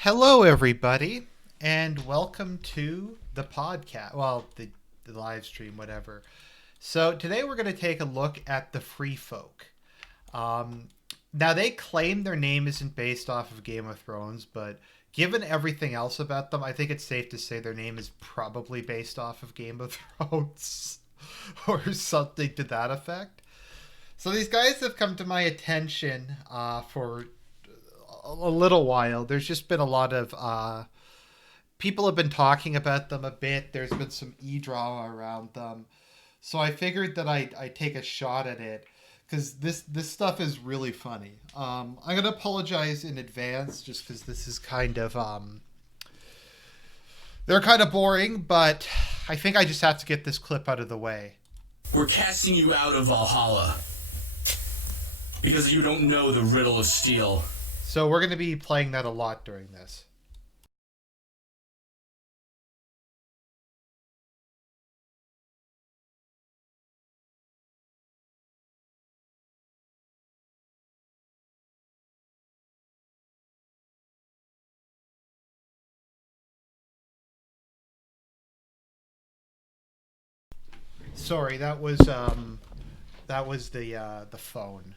Hello, everybody, and welcome to the podcast. Well, the live stream, whatever. So today we're going to take a look at the Free Folk. Um, Now they claim their name isn't based off of Game of Thrones, but given everything else about them, I think it's safe to say their name is probably based off of Game of Thrones or something to that effect. So these guys have come to my attention for a little while. There's just been a lot of people have been talking about them a bit. There's been some e-drama around them, so I figured that I'd take a shot at it because this stuff is really funny. I'm gonna apologize in advance just because this is kind of they're kind of boring, but I think I just have to get this clip out of the way. We're casting you out of Valhalla because you don't know the riddle of steel. So we're gonna be playing that a lot during this. Sorry, that was the phone.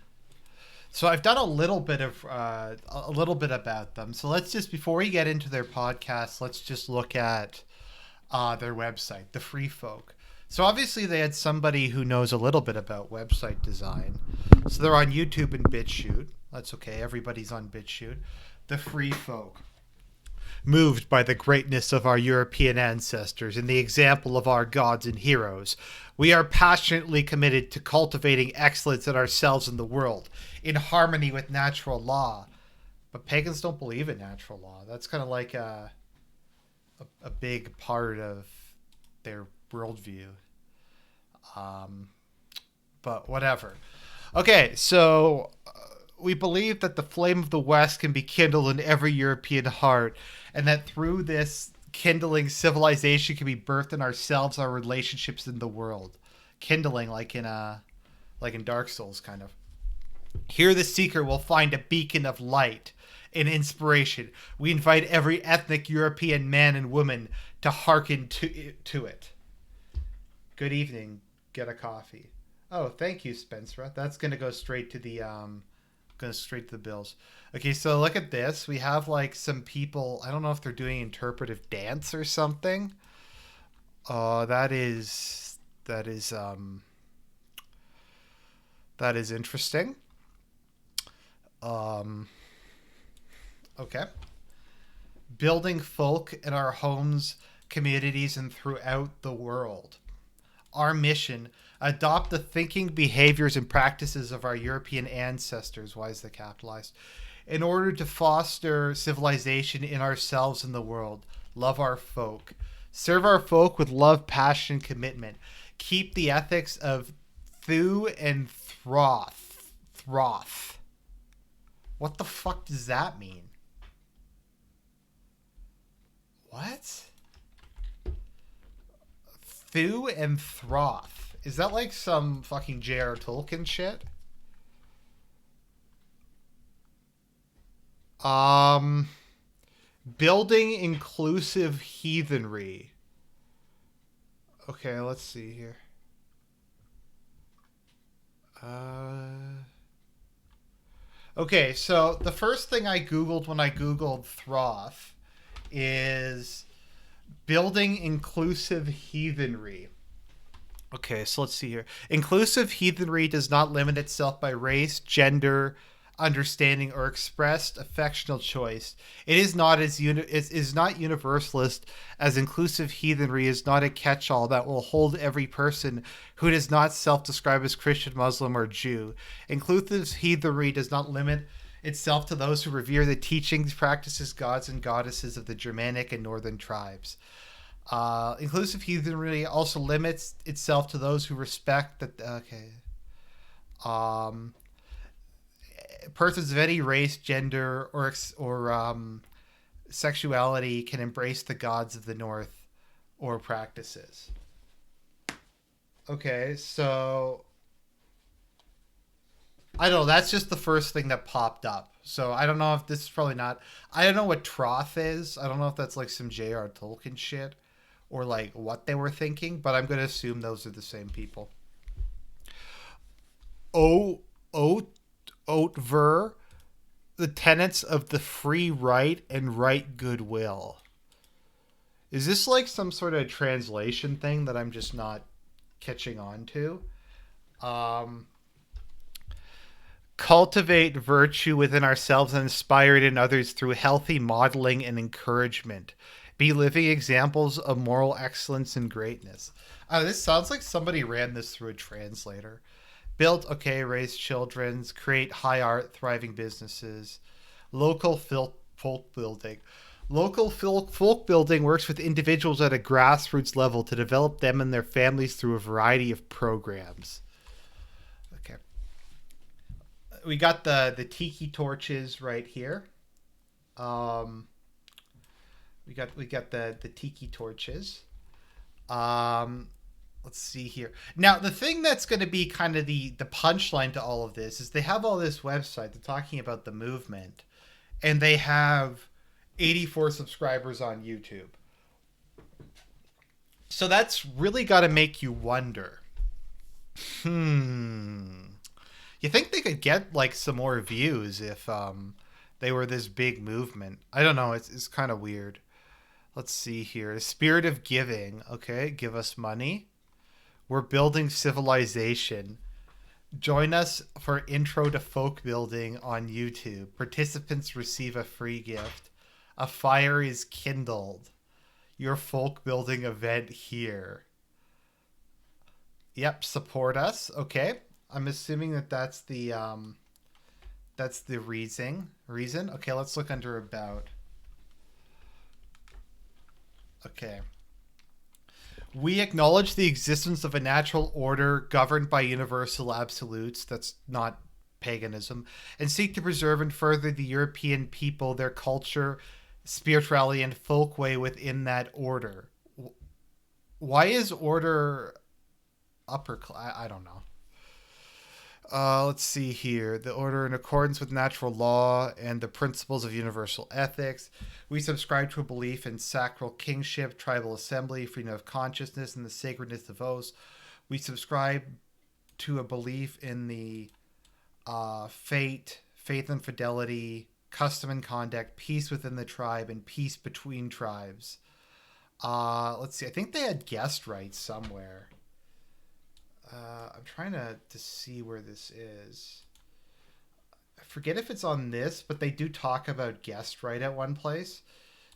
So I've done a little bit about them. So let's just before we get into their podcast, let's just look at their website, the Free Folk. So obviously they had somebody who knows a little bit about website design. So they're on YouTube and Bitchute. That's okay. Everybody's on Bitchute. The Free Folk. Moved by the greatness of our European ancestors and the example of our gods and heroes, we are passionately committed to cultivating excellence in ourselves and the world, in harmony with natural law. But pagans don't believe in natural law. That's kind of like a big part of their worldview. Um, but whatever. Okay, so we believe that the flame of the West can be kindled in every European heart, and that through this kindling, civilization can be birthed in ourselves, our relationships in the world. Kindling, like in Dark Souls, kind of. Here, the seeker will find a beacon of light and inspiration. We invite every ethnic European man and woman to hearken to it. Good evening. Get a coffee. Oh, thank you, Spencer. That's gonna go straight to the going straight to the bills. Okay, so look at this. We have like some people. I don't know if they're doing interpretive dance or something. That is interesting. Um, okay. Building folk in our homes, communities, and throughout the world. Our mission: adopt the thinking, behaviors, and practices of our European ancestors. Why is that capitalized? In order to foster civilization in ourselves and the world. Love our folk. Serve our folk with love, passion, and commitment. Keep the ethics of Thu and Throth. Throth. What the fuck does that mean? What? Thu and Throth. Is that like some fucking J.R. Tolkien shit? Um, Building inclusive heathenry. Okay, let's see here. Okay, so the first thing I Googled when I Googled Throth is building inclusive heathenry. Okay, so let's see here. Inclusive heathenry does not limit itself by race, gender, understanding, or expressed affectional choice. It is not is not universalist, as inclusive heathenry is not a catch-all that will hold every person who does not self-describe as Christian, Muslim, or Jew. Inclusive heathenry does not limit itself to those who revere the teachings, practices, gods, and goddesses of the Germanic and Northern tribes. Inclusive heathenry also limits itself to those who respect that. Okay. Um, Persons of any race, gender, or sexuality can embrace the gods of the North or practices. Okay, so I don't know. That's just the first thing that popped up. So I don't know if this is probably not. I don't know what troth is. I don't know if that's like some J.R. Tolkien shit or like what they were thinking, but I'm going to assume those are the same people. O Oat Oatver, the tenets of the free right and right goodwill. Is this like some sort of translation thing that I'm just not catching on to? Um, Cultivate virtue within ourselves and inspire it in others through healthy modeling and encouragement. Be living examples of moral excellence and greatness. This sounds like somebody ran this through a translator. Build, okay, raise children, create high art, thriving businesses, local folk building. Local folk building works with individuals at a grassroots level to develop them and their families through a variety of programs. Okay. We got the tiki torches right here. Um, we got the tiki torches. Um, let's see here. Now, the thing that's going to be kind of the punchline to all of this is they have all this website. They're talking about the movement, and they have 84 subscribers on YouTube. So that's really got to make you wonder. You think they could get like some more views if they were this big movement? I don't know. It's kind of weird. Let's see here. The spirit of giving. Okay, give us money. We're building civilization. Join us for Intro to Folk Building on YouTube. Participants receive a free gift. A fire is kindled. Your folk building event here. Yep, support us. Okay. I'm assuming that that's the reason. Okay, let's look under about. Okay. We acknowledge the existence of a natural order governed by universal absolutes. That's not paganism. And seek to preserve and further the European people, their culture, spirituality, and folkway within that order. Why is order upper class? I don't know. Let's see here. The order in accordance with natural law and the principles of universal ethics. We subscribe to a belief in sacral kingship, tribal assembly, freedom of consciousness, and the sacredness of oaths. We subscribe to a belief in the faith and fidelity, custom and conduct, peace within the tribe, and peace between tribes. Let's see. I think they had guest rights somewhere. I'm trying to see where this is. I forget if it's on this, but they do talk about guest right at one place.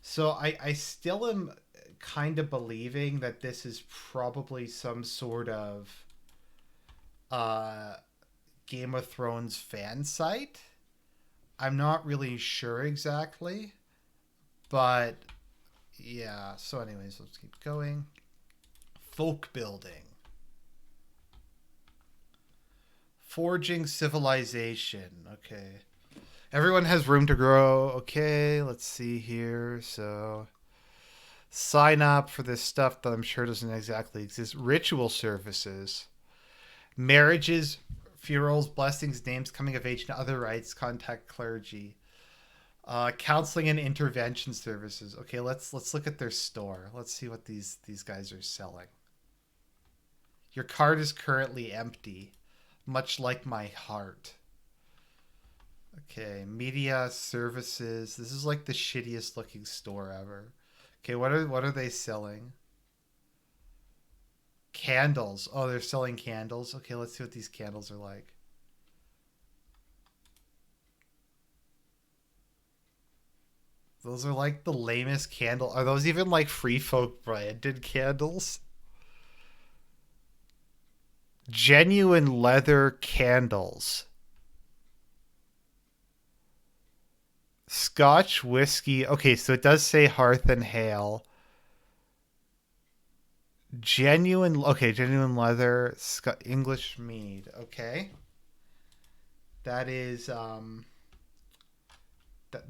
So I still am kind of believing that this is probably some sort of Game of Thrones fan site. I'm not really sure exactly, but yeah. So anyways, let's keep going. Folk building. Forging civilization. Okay. Everyone has room to grow. Okay, let's see here. So sign up for this stuff that I'm sure doesn't exactly exist. Ritual services. Marriages, funerals, blessings, names, coming of age, and other rites. Contact clergy. Counseling and intervention services. Okay, let's look at their store. Let's see what these guys are selling. Your cart is currently empty. Much like my heart. Okay, media services. This is like the shittiest looking store ever. Okay, what are they selling? Candles. Oh, they're selling candles. Okay, let's see what these candles are like. Those are like the lamest candle. Are those even like Free Folk branded candles? Genuine leather candles. Scotch whiskey. Okay, so it does say Hearth and Hale. Genuine leather. English mead. Okay. That is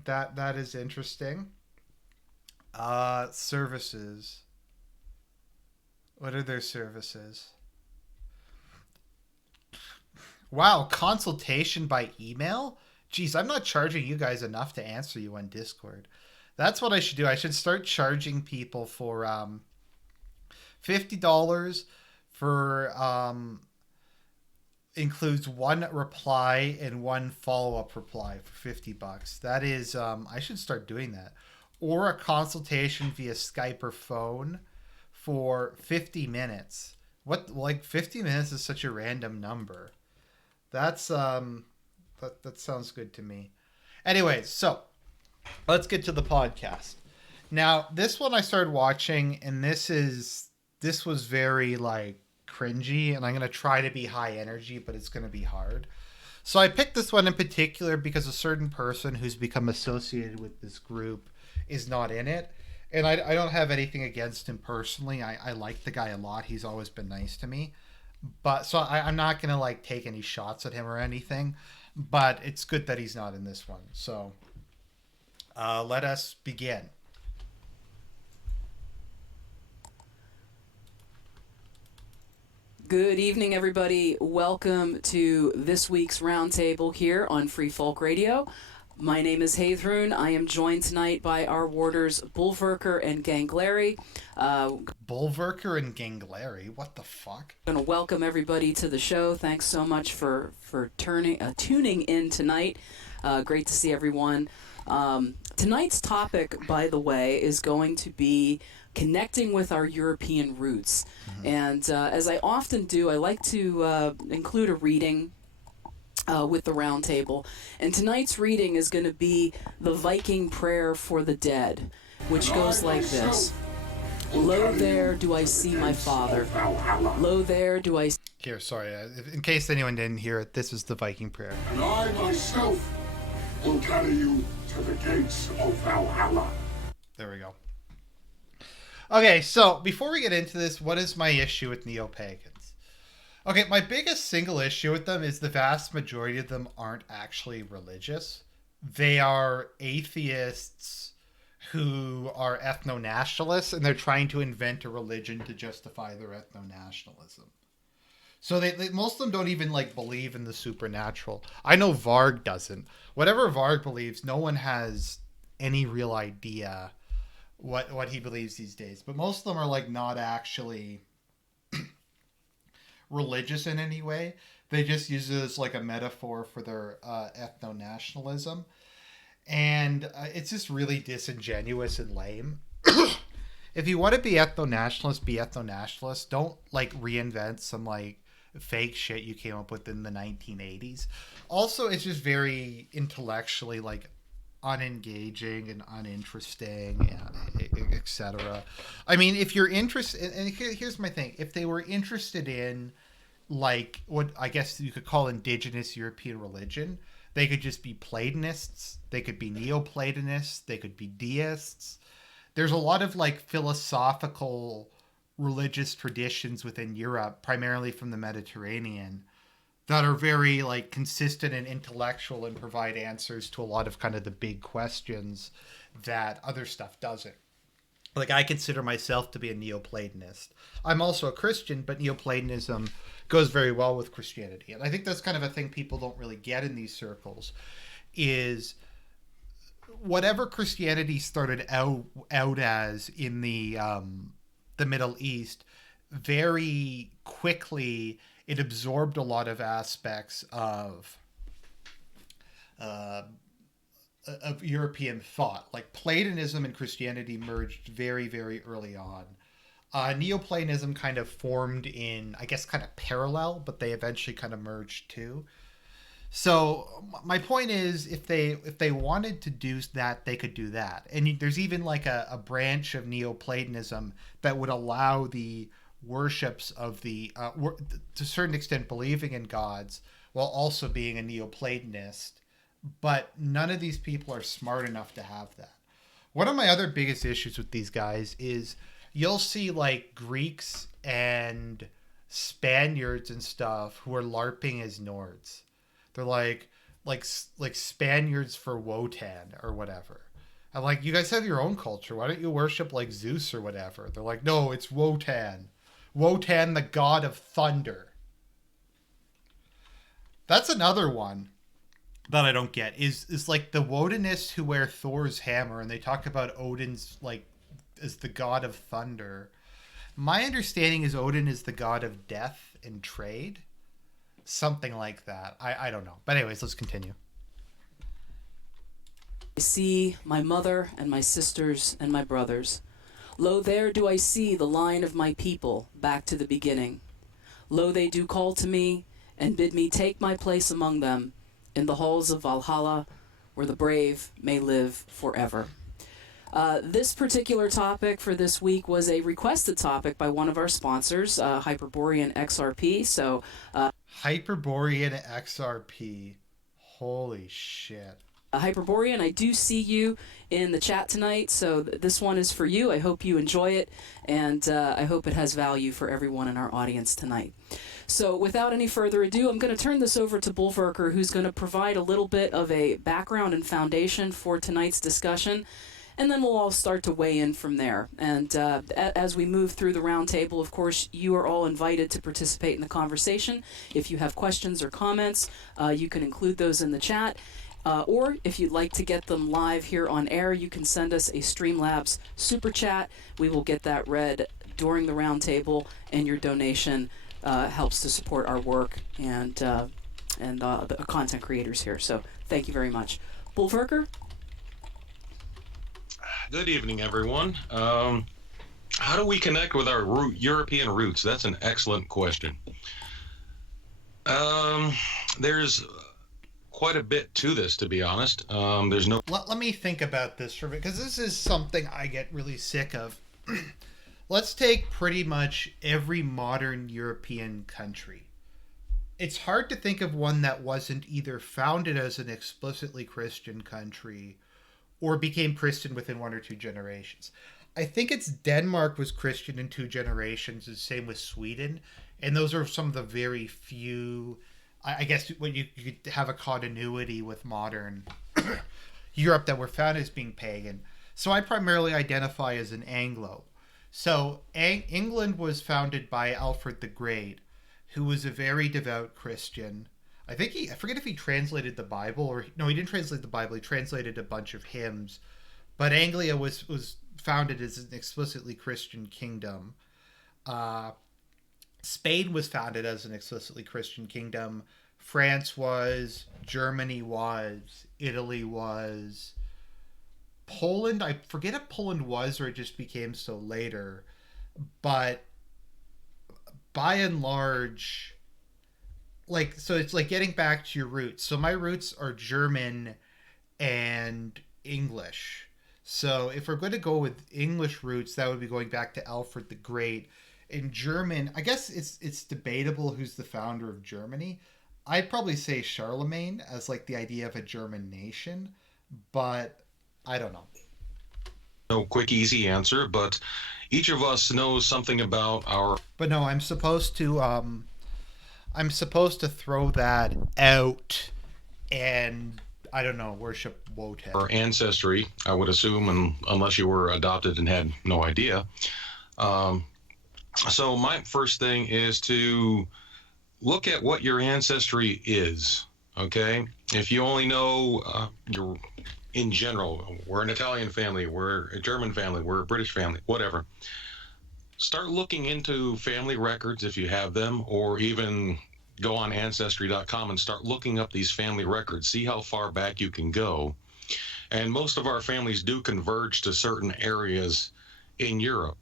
that is interesting. Services. What are their services? Wow, consultation by email? Jeez, I'm not charging you guys enough to answer you on Discord. That's what I should do. I should start charging people for $50 for includes one reply and one follow-up reply for $50. That is I should start doing that. Or a consultation via Skype or phone for 50 minutes. What, like 50 minutes is such a random number. That's that sounds good to me. Anyways, so let's get to the podcast. Now, this one I started watching, and this was very like cringy, and I'm gonna try to be high energy, but it's gonna be hard. So I picked this one in particular because a certain person who's become associated with this group is not in it. And I don't have anything against him personally. I like the guy a lot. He's always been nice to me. But so I'm not gonna like take any shots at him or anything. But it's good that he's not in this one. So let us begin. Good evening, everybody. Welcome to this week's roundtable here on Free Folk Radio. My name is Haythrun. I am joined tonight by our warders Bulverker and Ganglary. Bulverker and Ganglary? What the fuck? I'm going to welcome everybody to the show. Thanks so much for tuning in tonight. Great to see everyone. Tonight's topic, by the way, is going to be connecting with our European roots. Mm-hmm. And as I often do, I like to include a reading with the round table. And tonight's reading is going to be the Viking prayer for the dead, which goes like this. Lo there do I see my father. Lo there do I... Here, sorry. In case anyone didn't hear it, this is the Viking prayer. And I myself will carry you to the gates of Valhalla. There we go. Okay, so before we get into this, what is my issue with Neo-Pagans? Okay, my biggest single issue with them is the vast majority of them aren't actually religious. They are atheists who are ethno-nationalists, and they're trying to invent a religion to justify their ethno-nationalism. So they most of them don't even like believe in the supernatural. I know Varg doesn't. Whatever Varg believes, no one has any real idea what he believes these days. But most of them are like not actually religious in any way. They just use it as like a metaphor for their ethno-nationalism. And it's just really disingenuous and lame. If you want to be ethno-nationalist, be ethno-nationalist. Don't like reinvent some like fake shit you came up with in the 1980s. Also, it's just very intellectually like unengaging and uninteresting, etc. I mean, if you're interested, and here's my thing: if they were interested in like what I guess you could call indigenous European religion, they could just be Platonists, they could be Neoplatonists, they could be deists. There's a lot of like philosophical religious traditions within Europe, primarily from the Mediterranean, that are very like consistent and intellectual and provide answers to a lot of kind of the big questions that other stuff doesn't. Like, I consider myself to be a Neoplatonist. I'm also a Christian, but Neoplatonism goes very well with Christianity. And I think that's kind of a thing people don't really get in these circles, is whatever Christianity started out as in the Middle East, very quickly it absorbed a lot of aspects of European thought. Like Platonism and Christianity merged very, very early on. Neoplatonism kind of formed in, I guess, kind of parallel, but they eventually kind of merged too. So my point is, if they wanted to do that, they could do that. And there's even like a branch of Neoplatonism that would allow the worships of the, to a certain extent, believing in gods while also being a Neoplatonist. But none of these people are smart enough to have that. One of my other biggest issues with these guys is you'll see like Greeks and Spaniards and stuff who are LARPing as Nords. They're like Spaniards for Wotan or whatever. I'm like, you guys have your own culture. Why don't you worship like Zeus or whatever? They're like, no, it's Wotan. Wotan, the god of thunder. That's another one that I don't get. Is like the Wodenists who wear Thor's hammer, and they talk about Odin's like as the god of thunder. My understanding is Odin is the god of death and trade. Something like that. I don't know. But anyways, let's continue. I see my mother and my sisters and my brothers. Lo, there do I see the line of my people back to the beginning. Lo, they do call to me and bid me take my place among them in the halls of Valhalla, where the brave may live forever. This particular topic for this week was a requested topic by one of our sponsors, Hyperborean XRP. So, Hyperborean XRP. Holy shit. Hyperborean, I do see you in the chat tonight, so this one is for you. I hope you enjoy it, and I hope it has value for everyone in our audience tonight. So without any further ado, I'm going to turn this over to Bulwarker, who's going to provide a little bit of a background and foundation for tonight's discussion, and then we'll all start to weigh in from there. And as we move through the roundtable, of course, you are all invited to participate in the conversation. If you have questions or comments, you can include those in the chat. Or if you'd like to get them live here on air, you can send us a Streamlabs super chat. We will get that read during the roundtable, and your donation helps to support our work and the content creators here. So thank you very much. Bulwarker? Good evening, everyone. How do we connect with our European roots? That's an excellent question. There's quite a bit to this, to be honest. There's no. Let me think about this for a bit, because this is something I get really sick of. Let's take pretty much every modern European country. It's hard to think of one that wasn't either founded as an explicitly Christian country or became Christian within 1 or 2 generations. I think it's Denmark was Christian in 2 generations, the same with Sweden, and those are some of the very few, I guess, when you could have a continuity with modern Europe that were found as being pagan. So I primarily identify as an Anglo. So England was founded by Alfred the Great, who was a very devout Christian. I forget if he translated the Bible, or no, he didn't translate the Bible. He translated a bunch of hymns. But Anglia was founded as an explicitly Christian kingdom. Spain was founded as an explicitly Christian kingdom. France was, Germany was, Italy was, Poland, I forget if Poland was or it just became so later, but by and large, like, so it's like getting back to your roots. So my roots are German and English. So if we're going to go with English roots, that would be going back to Alfred the Great. In German, I guess it's debatable who's the founder of Germany. I'd probably say Charlemagne as like the idea of a German nation, but I don't know. No quick, easy answer, but each of us knows something about our. But no, I'm supposed to throw that out and I don't know, worship Wotan. Our ancestry, I would assume, and unless you were adopted and had no idea. So my first thing is to look at what your ancestry is, okay? If you only know your, in general, we're an Italian family, we're a German family, we're a British family, whatever. Start looking into family records if you have them, or even go on Ancestry.com and start looking up these family records, see how far back you can go. And most of our families do converge to certain areas in Europe.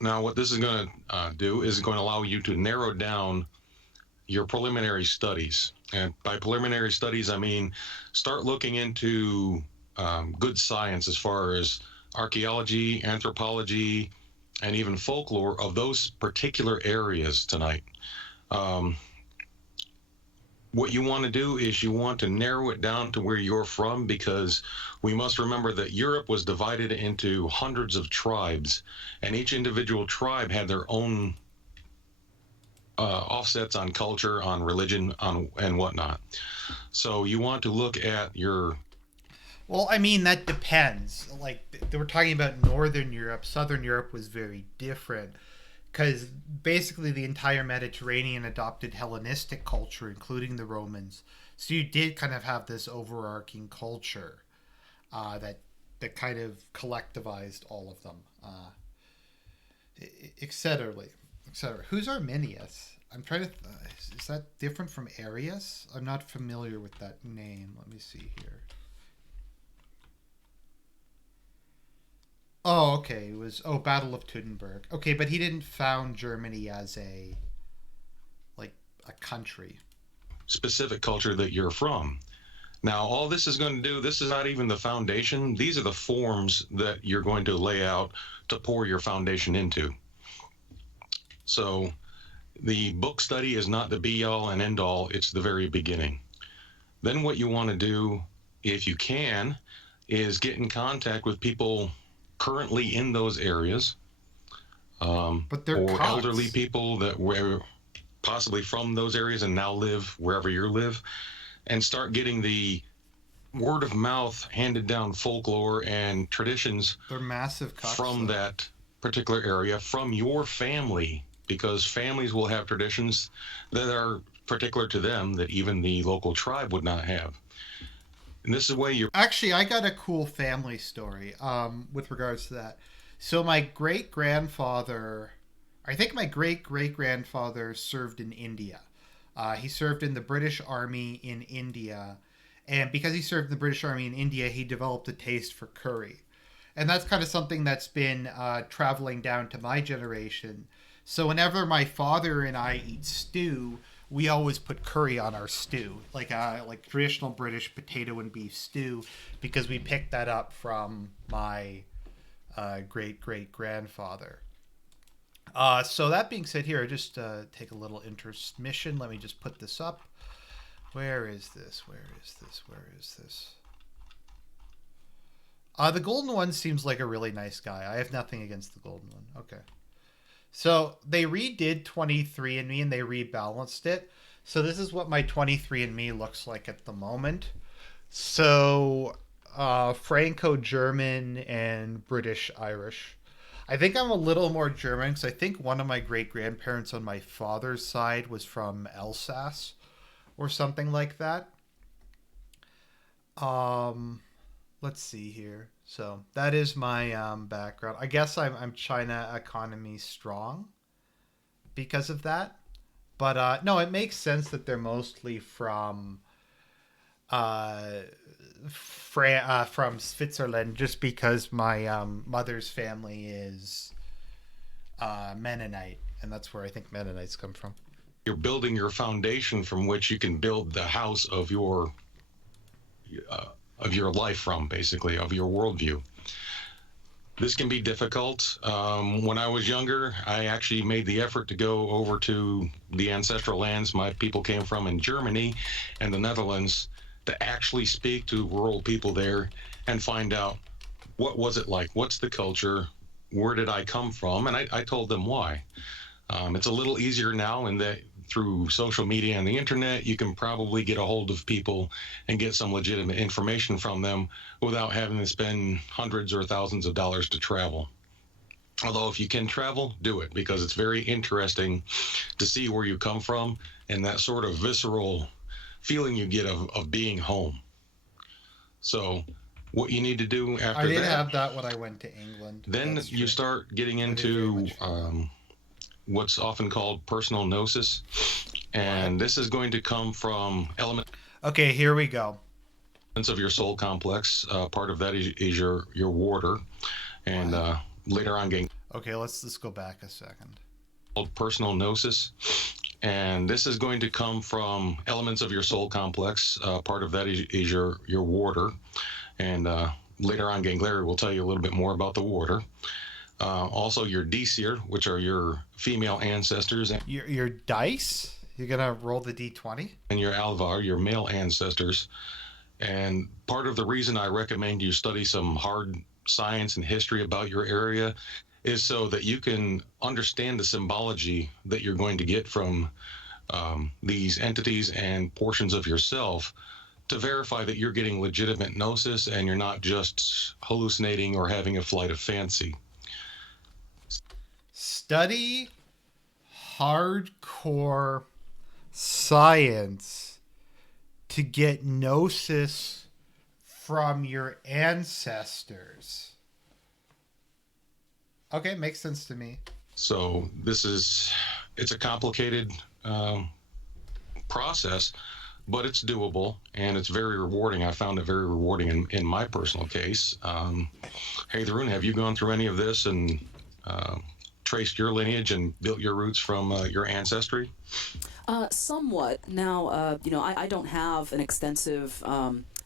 Now, what this is going to do is going to allow you to narrow down your preliminary studies. And by preliminary studies, I mean start looking into good science as far as archaeology, anthropology, and even folklore of those particular areas tonight. What you want to do is you want to narrow it down to where you're from, because we must remember that Europe was divided into hundreds of tribes, and each individual tribe had their own offsets on culture, on religion, and whatnot. So you want to look at your. Well, I mean, that depends. Like, they were talking about Northern Europe. Southern Europe was very different. because basically the entire Mediterranean adopted Hellenistic culture, including the Romans. So you did kind of have this overarching culture that kind of collectivized all of them, etc. etc. Who's Arminius? I'm trying to. Is that different from Arius? I'm not familiar with that name. Let me see here. Oh, okay. It was Battle of Teutoburg. Okay, but he didn't found Germany as a a country. Specific culture that you're from. Now, all this is going to do, this is not even the foundation. These are the forms that you're going to lay out to pour your foundation into. So the book study is not the be all and end all. It's the very beginning. Then what you want to do, if you can, is get in contact with people currently in those areas, But they're or cocks. elderly people that were possibly from those areas and now live wherever you live, and start getting the word of mouth handed down folklore and traditions They're massive cocks. from though. that particular area, from your family, because families will have traditions that are particular to them that even the local tribe would not have. And this is the way you're. Actually, I got a cool family story with regards to that. So my great grandfather, I think my great great grandfather served in India. He served in the British Army in India, and because he served in the British Army in India, he developed a taste for curry, and that's kind of something that's been traveling down to my generation. So whenever my father and I eat stew, we always put curry on our stew, like traditional British potato and beef stew, because we picked that up from my great great grandfather. So that being said, here I just take a little intermission. Let me just put this up. Where is this? Where is this? Where is this? The golden one seems like a really nice guy. I have nothing against the golden one. Okay. So they redid 23andMe and they rebalanced it. So this is what my 23andMe looks like at the moment. So Franco-German and British-Irish. I think I'm a little more German because I think one of my great-grandparents on my father's side was from Alsace or something like that. Let's see here. So that is my background. I guess I'm China economy strong because of that. But no, it makes sense that they're mostly from from Switzerland, just because my mother's family is Mennonite, and that's where I think Mennonites come from. You're building your foundation from which you can build the house of your life from, basically, of your worldview. This can be difficult. When I was younger, I actually made the effort to go over to the ancestral lands my people came from in Germany and the Netherlands to actually speak to rural people there and find out what was it like, what's the culture, where did I come from, and I told them why. It's a little easier now in that through social media and the internet, you can probably get a hold of people and get some legitimate information from them without having to spend hundreds or thousands of dollars to travel. Although if you can travel, do it, because it's very interesting to see where you come from and that sort of visceral feeling you get of being home. So what you need to do after that... I did have that when I went to England. Then you start getting into what's often called personal gnosis, and this is going to come from elements. Okay, here we go. Of your soul complex. Part of that is your warder, and later on getting. Okay, let's go back a second. Called personal gnosis, and this is going to come from elements of your soul complex. Part of that is your warder, and later on, Ganglary will tell you a little bit more about the warder. Also your D-seer, which are your female ancestors. Your dice? You're going to roll the D20? And your Alvar, your male ancestors. And part of the reason I recommend you study some hard science and history about your area is so that you can understand the symbology that you're going to get from these entities and portions of yourself to verify that you're getting legitimate gnosis and you're not just hallucinating or having a flight of fancy. Study hardcore science to get gnosis from your ancestors. Okay, makes sense to me. So it's a complicated process, but it's doable and it's very rewarding. I found it very rewarding in my personal case. Hey, Tharun, have you gone through any of this and traced your lineage and built your roots from your ancestry? Somewhat. Now, I don't have an extensive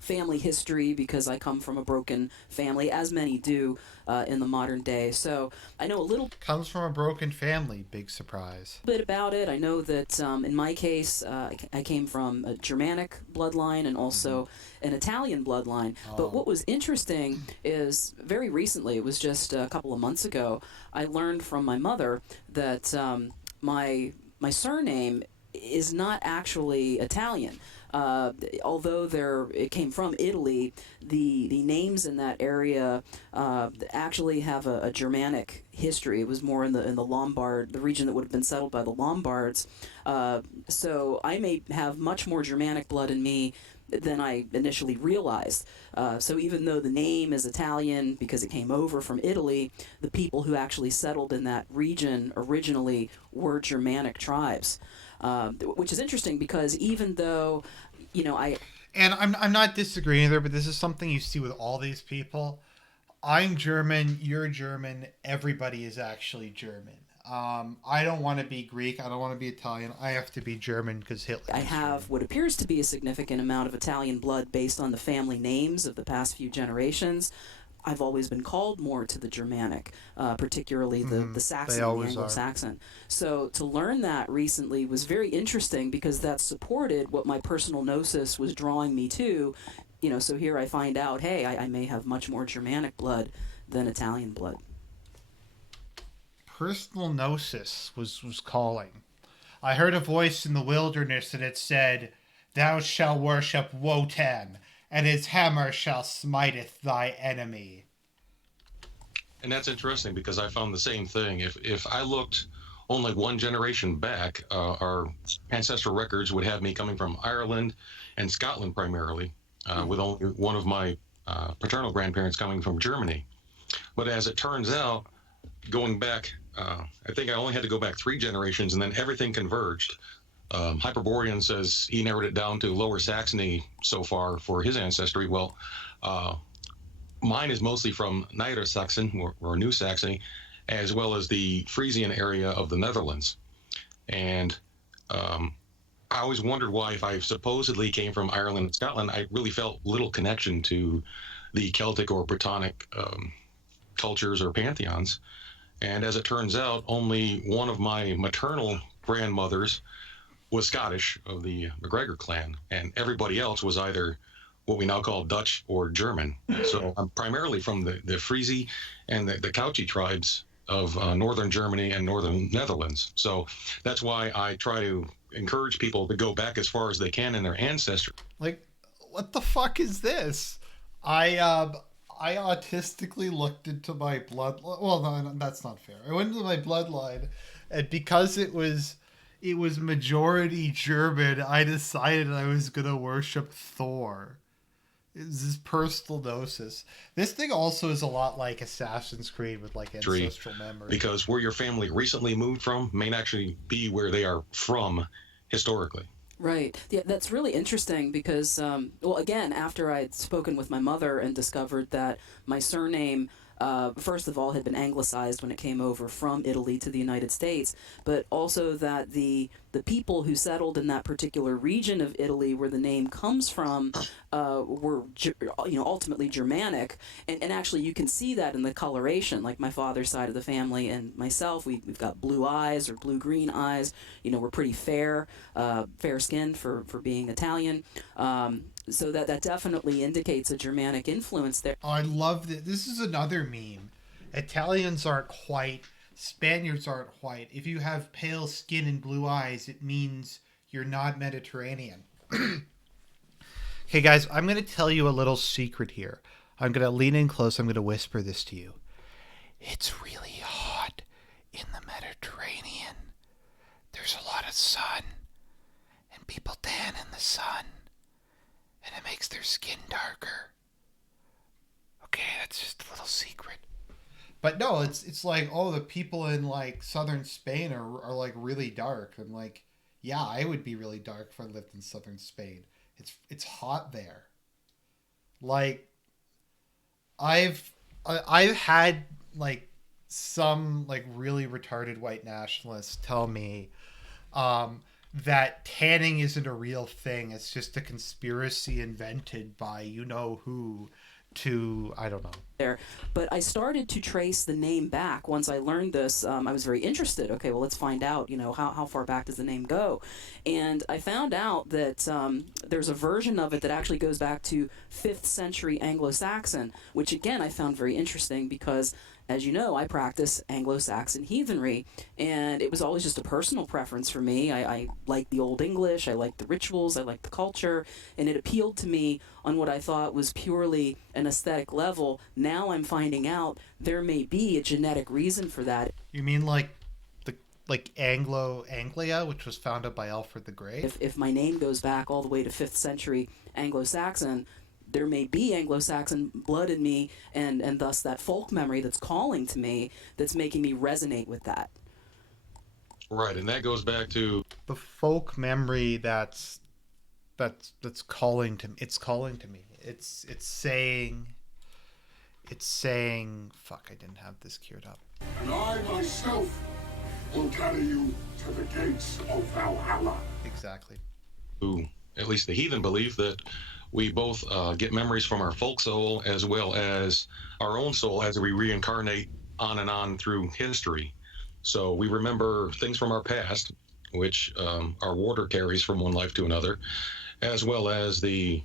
family history because I come from a broken family, as many do in the modern day. So I know a little Comes from a broken family. Big surprise. bit about it. I know that in my case, I came from a Germanic bloodline and also an Italian bloodline. But what was interesting is very recently, it was just a couple of months ago, I learned from my mother that my surname is not actually Italian. Although it came from Italy, the names in that area actually have a Germanic history. It was more in the Lombard, the region that would have been settled by the Lombards. So I may have much more Germanic blood in me than I initially realized. So even though the name is Italian because it came over from Italy, the people who actually settled in that region originally were Germanic tribes. Which is interesting because even though, And I'm not disagreeing there, but this is something you see with all these people. I'm German, you're German, everybody is actually German. I don't want to be Greek, I don't want to be Italian, I have to be German because Hitler. I have what appears to be a significant amount of Italian blood based on the family names of the past few generations. I've always been called more to the Germanic, particularly the Saxon, the Anglo-Saxon. So to learn that recently was very interesting because that supported what my personal gnosis was drawing me to. So here I find out, hey, I may have much more Germanic blood than Italian blood. Personal gnosis was calling. I heard a voice in the wilderness and it said, "Thou shalt worship Wotan, and his hammer shall smiteth thy enemy." And that's interesting because I found the same thing. If I looked only one generation back, our ancestral records would have me coming from Ireland and Scotland primarily, with only one of my paternal grandparents coming from Germany. But as it turns out, going back, I think I only had to go back 3 generations, and then everything converged. Hyperborean says he narrowed it down to Lower Saxony so far for his ancestry. Well, mine is mostly from Niedersachsen, or New Saxony, as well as the Frisian area of the Netherlands. And I always wondered why, if I supposedly came from Ireland and Scotland, I really felt little connection to the Celtic or Brittonic cultures or pantheons. And as it turns out, only one of my maternal grandmothers was Scottish, of the MacGregor clan, and everybody else was either what we now call Dutch or German. So I'm primarily from the Frisi and the Cauchy tribes of northern Germany and northern Netherlands. So that's why I try to encourage people to go back as far as they can in their ancestry. Like, what the fuck is this? I autistically looked into my blood. Well, no, that's not fair. I went into my bloodline, and because it was majority German, I decided I was gonna worship Thor. This is personal gnosis. This thing also is a lot like Assassin's Creed with like ancestral memory. Because where your family recently moved from may actually be where they are from historically. Right. Yeah, that's really interesting because, well, again, after I had spoken with my mother and discovered that my surname, first of all, had been anglicized when it came over from Italy to the United States, but also that the people who settled in that particular region of Italy where the name comes from were, ultimately Germanic. And actually, you can see that in the coloration, like my father's side of the family and myself, we've got blue eyes or blue-green eyes. We're pretty fair-skinned for being Italian. So that definitely indicates a Germanic influence there. Oh, I love this. This is another meme. Italians aren't white. Spaniards aren't white. If you have pale skin and blue eyes, it means you're not Mediterranean. Okay, guys, I'm going to tell you a little secret here. I'm going to lean in close. I'm going to whisper this to you. It's really hot in the Mediterranean. there's a lot of sun, and people tan in the sun, and it makes their skin darker. Okay, that's just a little secret. But no, it's like, oh, the people in like southern Spain are like really dark. I'm like, yeah, I would be really dark if I lived in southern Spain. It's hot there. Like I've had like some like really retarded white nationalists tell me that tanning isn't a real thing. It's just a conspiracy invented by you know who to, I don't know. There, but I started to trace the name back once I learned this. I was very interested. Okay, well, let's find out, how far back does the name go? And I found out that there's a version of it that actually goes back to 5th century Anglo-Saxon, which again I found very interesting because, as you know, I practice Anglo-Saxon heathenry, and it was always just a personal preference for me. I like the Old English, I like the rituals, I like the culture, and it appealed to me on what I thought was purely an aesthetic level. Now I'm finding out there may be a genetic reason for that. You mean like Anglia, which was founded by Alfred the Great? If my name goes back all the way to 5th century Anglo-Saxon, there may be Anglo-Saxon blood in me, and thus that folk memory that's calling to me, that's making me resonate with that. Right, and that goes back to the folk memory that's calling to me. It's calling to me. It's saying, fuck, I didn't have this queued up. And I myself will carry you to the gates of Valhalla. Exactly. at least the heathen belief that we both get memories from our folk soul as well as our own soul as we reincarnate on and on through history. So we remember things from our past, which our warder carries from one life to another, as well as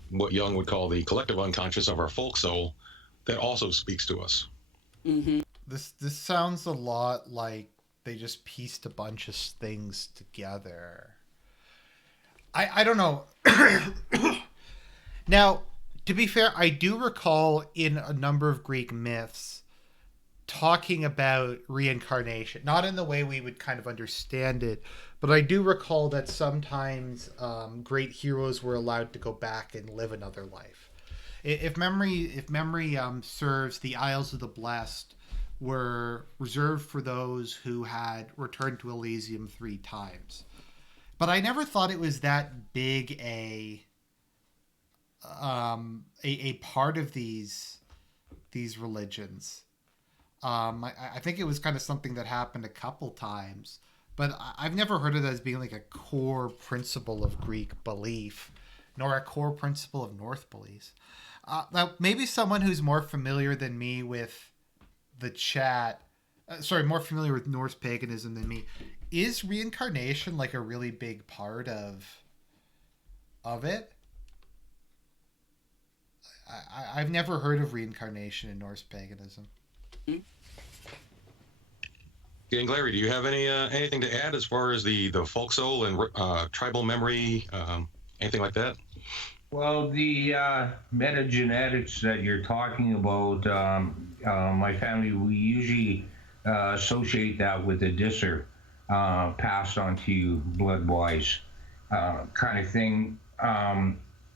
what Jung would call the collective unconscious of our folk soul that also speaks to us. Mm-hmm. This sounds a lot like they just pieced a bunch of things together. I don't know. Now, to be fair, I do recall in a number of Greek myths talking about reincarnation, not in the way we would kind of understand it, but I do recall that sometimes great heroes were allowed to go back and live another life. If memory serves, the Isles of the Blessed were reserved for those who had returned to Elysium 3 times. But I never thought it was that big a part of these religions. I think it was kind of something that happened a couple times, but I've never heard of it as being like a core principle of Greek belief, nor a core principle of Norse beliefs. Now, maybe someone who's more familiar than me with the chat, more familiar with Norse paganism than me, is reincarnation like a really big part of it? I've never heard of reincarnation in Norse paganism. And Larry, do you have anything to add as far as the folk soul and tribal memory, anything like that? Well, the metagenetics that you're talking about, my family, we usually associate that with a disser passed on to you blood-wise kind of thing.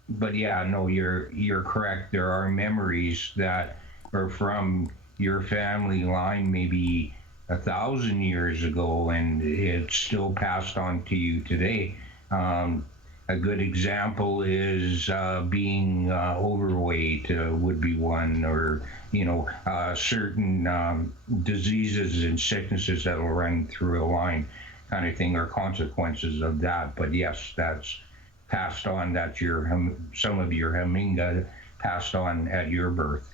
But yeah, no, you're correct. There are memories that are from your family line maybe 1,000 years ago, and it's still passed on to you today. A good example is being overweight would be one, or certain diseases and sicknesses that will run through a line, kind of thing, or consequences of that. But yes, that's passed on. That's some of your Haminga passed on at your birth.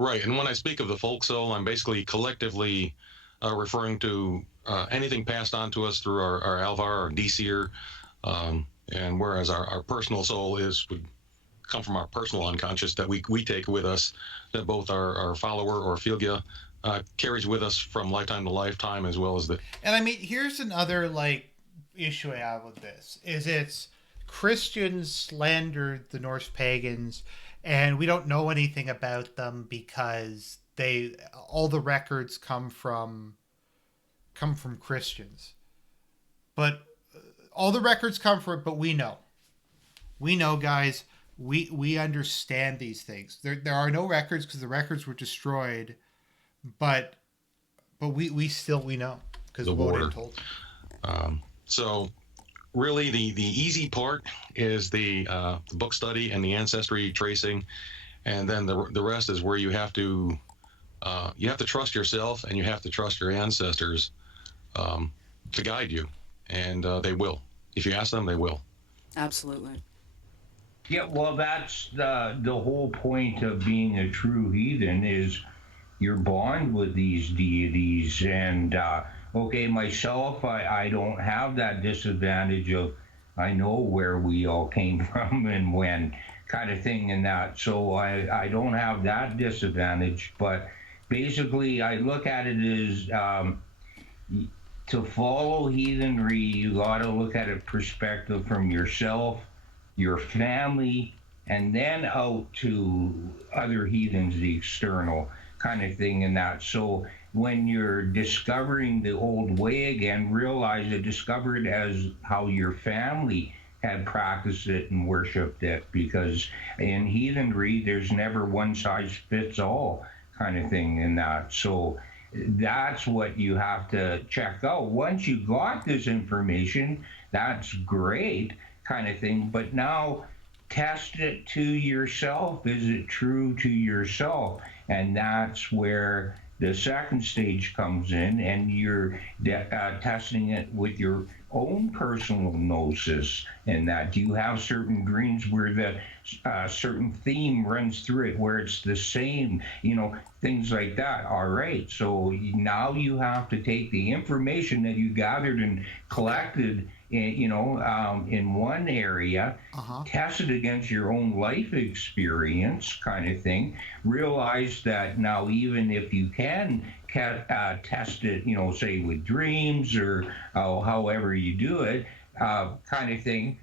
Right, and when I speak of the folk soul, I'm basically collectively referring to anything passed on to us through our Alvar or Deseer, and whereas our personal soul would come from our personal unconscious that we take with us, that both our follower or Filgia carries with us from lifetime to lifetime, as well as the. And I mean, here's another issue I have with this: is it's Christians slandered the Norse pagans, and we don't know anything about them because all the records come from come from Christians. But all the records come from it, but we know. We know, guys. We understand these things. There are no records because the records were destroyed, but we know because Woden told. So really the easy part is the book study and the ancestry tracing, and then the rest is where you have to trust yourself and you have to trust your ancestors to guide you, and they will. If you ask them, they will. Absolutely. Yeah, well, that's the whole point of being a true heathen is your bond with these deities. And okay, myself, I don't have that disadvantage of I know where we all came from and when kind of thing and that. So I don't have that disadvantage. But basically, I look at it as to follow heathenry, you got to look at it perspective from yourself, your family, and then out to other heathens, the external kind of thing and that. So when you're discovering the old way again, realize it, discover it as how your family had practiced it and worshipped it, because in heathenry there's never one size fits all kind of thing in that. So that's what you have to check out. Once you got this information, that's great kind of thing, but now test it to yourself. Is it true to yourself? And that's where the second stage comes in, and you're testing it with your own personal gnosis. And that, do you have certain dreams where the certain theme runs through it, where it's the same, things like that. All right, so now you have to take the information that you gathered and collected in one area, test it against your own life experience kind of thing, realize that now even if you can test it, say with dreams or however you do it, kind of thing,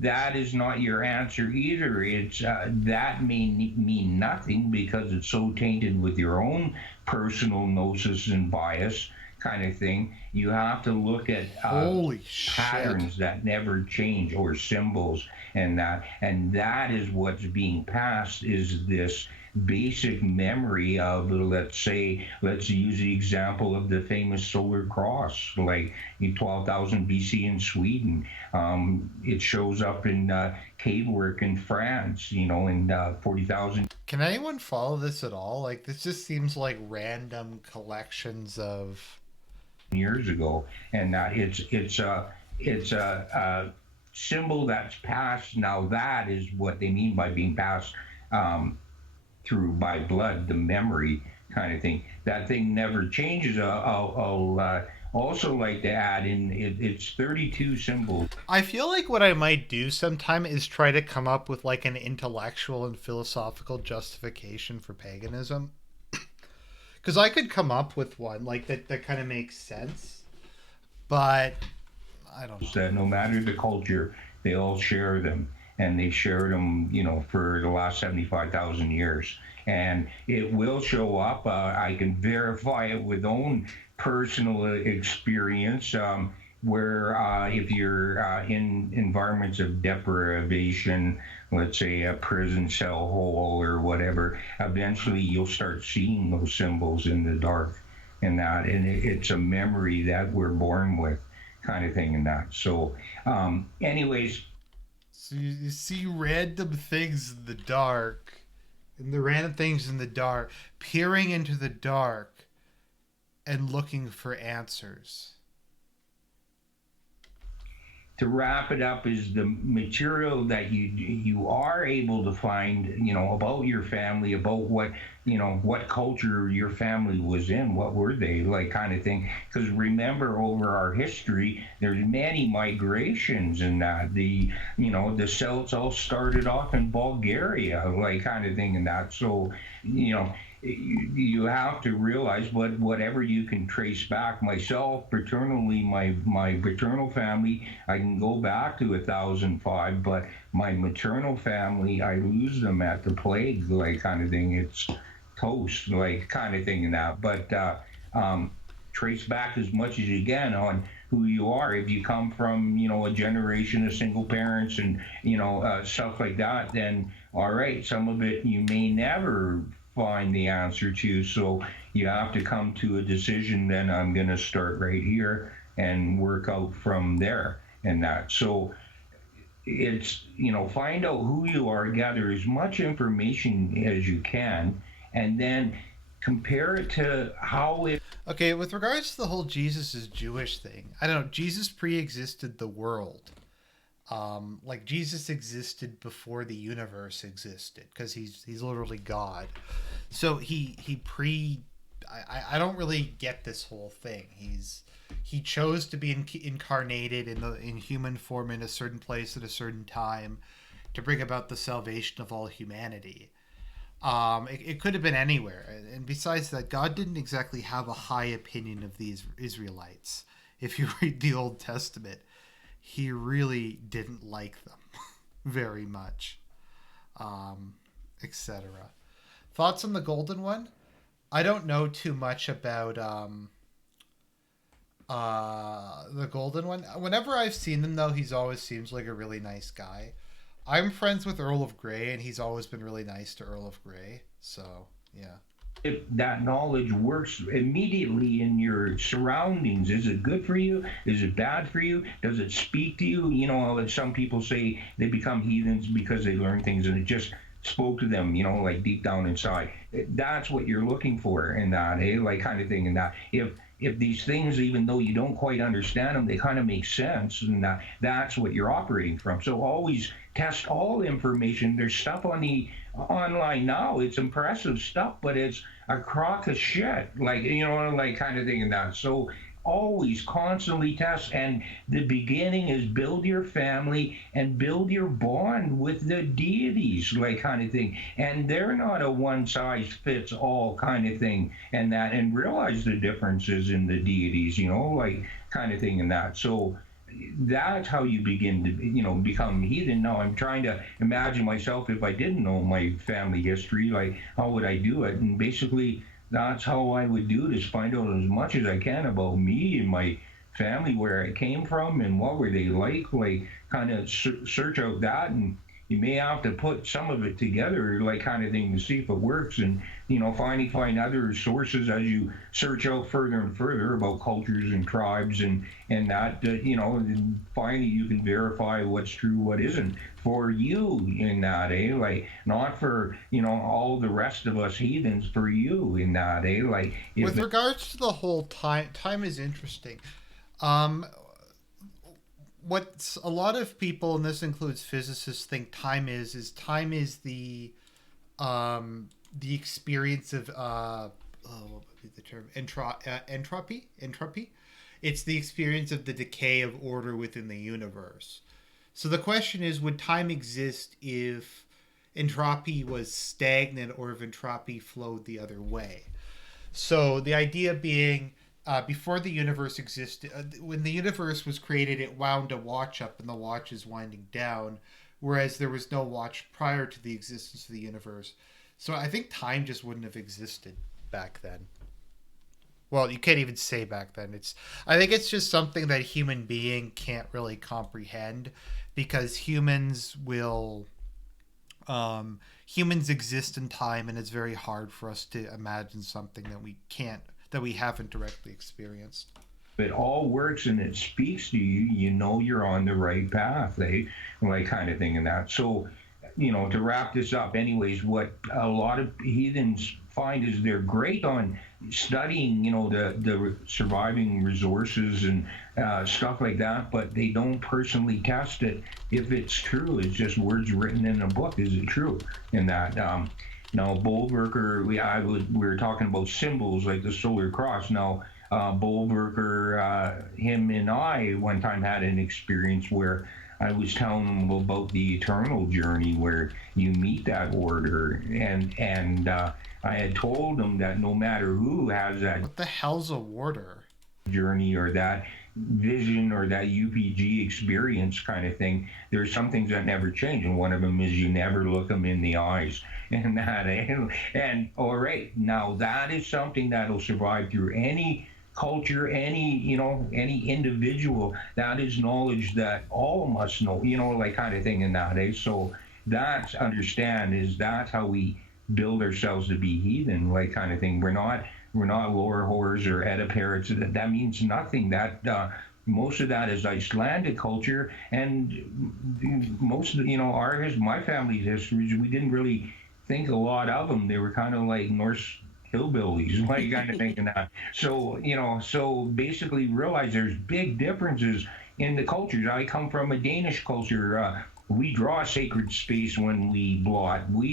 that is not your answer either. It's that may mean nothing because it's so tainted with your own personal gnosis and bias kind of thing. You have to look at patterns that never change, or symbols, and that is what's being passed, is this basic memory of, let's use the example of the famous solar cross, like in 12,000 BC in Sweden. It shows up in cave work in France, in 40,000. Can anyone follow this at all? Like, this just seems like random collections of years ago, and it's a symbol that's passed. Now that is what they mean by being passed through by blood, the memory kind of thing. That thing never changes. I'll also like to add in, it's 32 symbols. I feel like what I might do sometime is try to come up with like an intellectual and philosophical justification for paganism. Because I could come up with one like that kind of makes sense, but I don't know. That no matter the culture, they all share them, and they shared them, for the last 75,000 years. And it will show up. I can verify it with own personal experience, where if you're in environments of deprivation, let's say a prison cell hole or whatever, eventually you'll start seeing those symbols in the dark and that, and it's a memory that we're born with kind of thing and that. So anyways. So you see random things in the dark, and the random things in the dark, peering into the dark and looking for answers. To wrap it up, is the material that you are able to find, about your family, about what culture your family was in, what were they like, kind of thing. Because remember, over our history, there's many migrations, and that the Celts all started off in Bulgaria, like kind of thing, and that. So you have to realize whatever you can trace back. Myself, paternally, my paternal family, I can go back to 1005, but my maternal family, I lose them at the plague, like kind of thing. It's toast, like kind of thing and that. But trace back as much as you can on who you are. If you come from, a generation of single parents and, stuff like that, then all right, some of it you may never find the answer to. So you have to come to a decision, then I'm going to start right here and work out from there and that. So it's, find out who you are, gather as much information as you can, and then compare it to how it. Okay, with regards to the whole Jesus is Jewish thing, I don't know. Jesus pre-existed the world. Like Jesus existed before the universe existed, because he's literally God. So I don't really get this whole thing. He chose to be incarnated in human form in a certain place at a certain time to bring about the salvation of all humanity. It could have been anywhere. And besides that, God didn't exactly have a high opinion of these Israelites. If you read the Old Testament, he really didn't like them very much, etc. Thoughts on the golden one? I don't know too much about the golden one. Whenever I've seen him, though, he's always seems like a really nice guy. I'm friends with Earl of Grey, and he's always been really nice to Earl of Grey. So, yeah. If that knowledge works immediately in your surroundings, is it good for you? Is it bad for you? Does it speak to you? Like some people say they become heathens because they learn things and it just spoke to them, like deep down inside. That's what you're looking for in that, like kind of thing. In that, if these things, even though you don't quite understand them, they kind of make sense, and that's what you're operating from. So always test all information. There's stuff on the online now. It's impressive stuff, but it's a crock of shit, like like kind of thing and that. So always constantly test, and the beginning is build your family and build your bond with the deities, like kind of thing. And they're not a one size fits all kind of thing, and that, and realize the differences in the deities, like kind of thing and that. So that's how you begin to become heathen. Now I'm trying to imagine myself if I didn't know my family history, like how would I do it? And basically that's how I would do it, is find out as much as I can about me and my family, where I came from and what were they like kind of search out that. And you may have to put some of it together, like kind of thing, to see if it works. And find other sources as you search out further and further about cultures and tribes and that, and finally you can verify what's true, what isn't for you in that, like not for all the rest of us heathens, for you in that, like with regards to the whole time is interesting. What a lot of people, and this includes physicists, think time is the experience of what would be the term, entropy. It's the experience of the decay of order within the universe. So the question is, would time exist if entropy was stagnant, or if entropy flowed the other way? So the idea being, before the universe existed, when the universe was created, it wound a watch up, and the watch is winding down, whereas there was no watch prior to the existence of the universe. So I think time just wouldn't have existed back then. Well, you can't even say back then. I think it's just something that a human being can't really comprehend, because humans exist in time, and it's very hard for us to imagine something that we haven't directly experienced. It all works and it speaks to you, you're on the right path, like kind of thing and that. So, to wrap this up, anyways, what a lot of heathens find is they're great on studying, the surviving resources and stuff like that, but they don't personally test it if it's true. It's just words written in a book. Is it true? In that, now Bolverker, we were talking about symbols like the solar cross. Now, Bolverker, him and I one time had an experience where I was telling him about the eternal journey where you meet that order, and I had told him that no matter who has that. What the hell's a order? Journey or that vision or that UPG experience kind of thing, there's some things that never change, and one of them is you never look them in the eyes, and that, and all right, now that is something that'll survive through any culture, any individual, that is knowledge that all must know, like kind of thing in that, eh? So that's understand is that's how we build ourselves to be heathen, like kind of thing. We're not lower whores or Edda parrots. That means nothing. That most of that is Icelandic culture, and most of my family's histories, we didn't really think a lot of them. They were kind of like Norse hillbillies, like kind of thinking that. So so basically realize there's big differences in the cultures. I come from a Danish culture. We draw sacred space when we blot. We,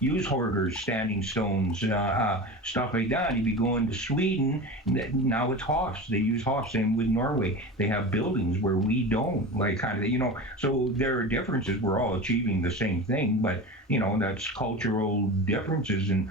use horgers, standing stones, stuff like that. If you go into Sweden, now it's Hofs. They use Hofs. Same with Norway. They have buildings where we don't, like kind of, So there are differences. We're all achieving the same thing, but, that's cultural differences. And,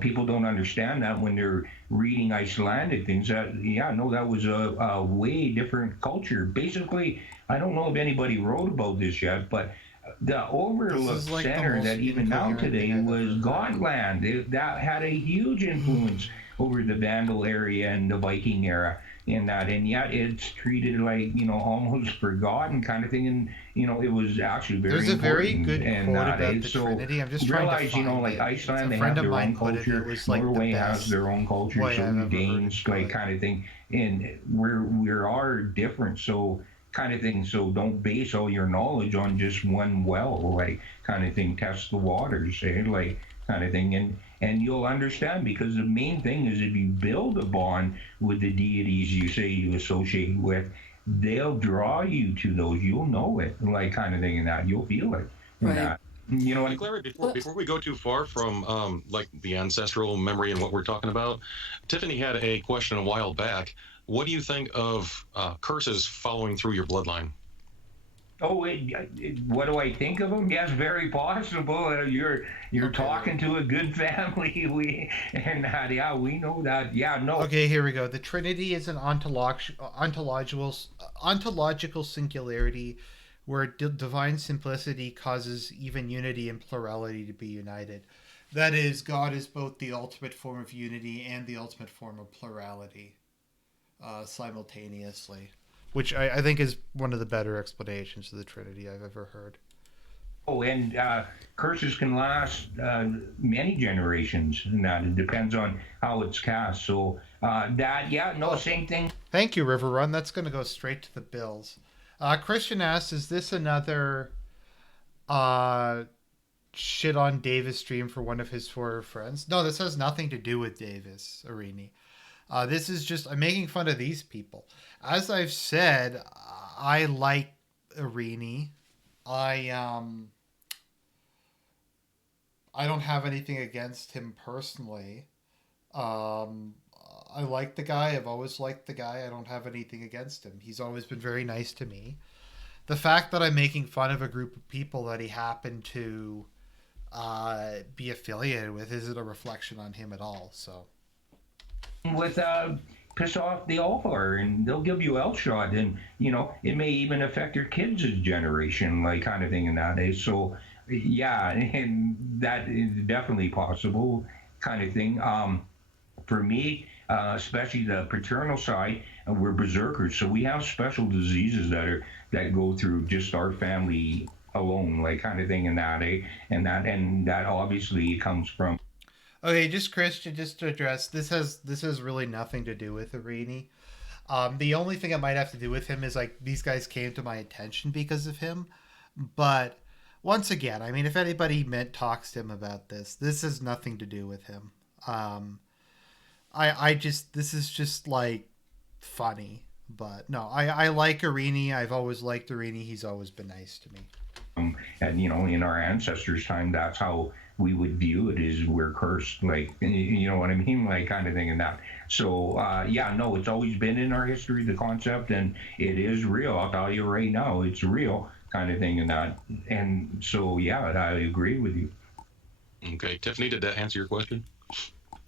people don't understand that when they're reading Icelandic things. That was a way different culture. Basically, I don't know if anybody wrote about this yet, but the overlooked like center that even now today was Gotland. That had a huge influence over the Vandal area and the Viking era in that, and yet it's treated like almost forgotten kind of thing, and it was actually very There's a very important. good And quote about the so Trinity. I'm just trying to realize, find like it. Iceland, A they friend have of their mine own put it. It culture. was like Norway the has best their own culture. way So I've do ever Danes, heard. like kind of thing, and we are different. So kind of thing. So don't base all your knowledge on just one well, like kind of thing. Test the waters, say, like kind of thing, and you'll understand, because the main thing is if you build a bond with the deities you say you associate with, they'll draw you to those. You'll know it, like kind of thing, and that you'll feel it, and Right. that. You know, And Clary, before we go too far from like the ancestral memory and what we're talking about, Tiffany had a question a while back. What do you think of curses following through your bloodline? Oh, what do I think of them? Yes, very possible. You're talking to a good family. We know that. Yeah, no. Okay, here we go. The Trinity is an ontological singularity where divine simplicity causes even unity and plurality to be united. That is, God is both the ultimate form of unity and the ultimate form of plurality simultaneously, which I think is one of the better explanations of the Trinity I've ever heard. Oh, and curses can last many generations, and that it depends on how it's cast. So same thing. Thank you, River Run. That's going to go straight to the Bills. Christian asks, is this another shit on Davis stream for one of his four friends? No, this has nothing to do with Davis Arini. This is just, I'm making fun of these people. As I've said, I like Arini. I don't have anything against him personally. I like the guy. I've always liked the guy. I don't have anything against him. He's always been very nice to me. The fact that I'm making fun of a group of people that he happened to be affiliated with isn't a reflection on him at all. So, with piss off the Alfar, and they'll give you L-shot, and it may even affect your kids' generation, like kind of thing in that day. So yeah, and that is definitely possible, kind of thing. For me, especially the paternal side, we're berserkers, so we have special diseases that go through just our family alone, like kind of thing in that, and that obviously comes from. Okay, just Christian, just to address, this has really nothing to do with Arini. The only thing it might have to do with him is like these guys came to my attention because of him. But once again, I mean, if anybody talks to him about this has nothing to do with him. This is just like funny. But no, I like Arini. I've always liked Arini. He's always been nice to me. And in our ancestors' time, that's how we would view it, is we're cursed, like, you know what I mean, like kind of thing, and that. So it's always been in our history, the concept, and it is real. I'll tell you right now, it's real, kind of thing, and that. And so I agree with you. Okay, Tiffany, did that answer your question?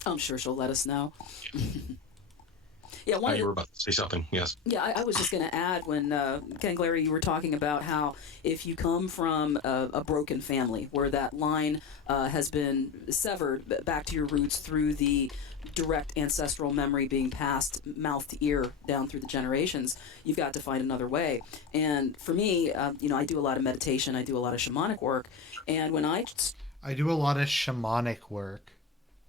I'm sure she'll let us know. Yeah, you were about to say something. Yes. Yeah, I was just going to add, when Ken Glary, you were talking about how if you come from a broken family where that line has been severed back to your roots through the direct ancestral memory being passed mouth to ear down through the generations, you've got to find another way. And for me, I do a lot of meditation, I do a lot of shamanic work, and when I do a lot of shamanic work.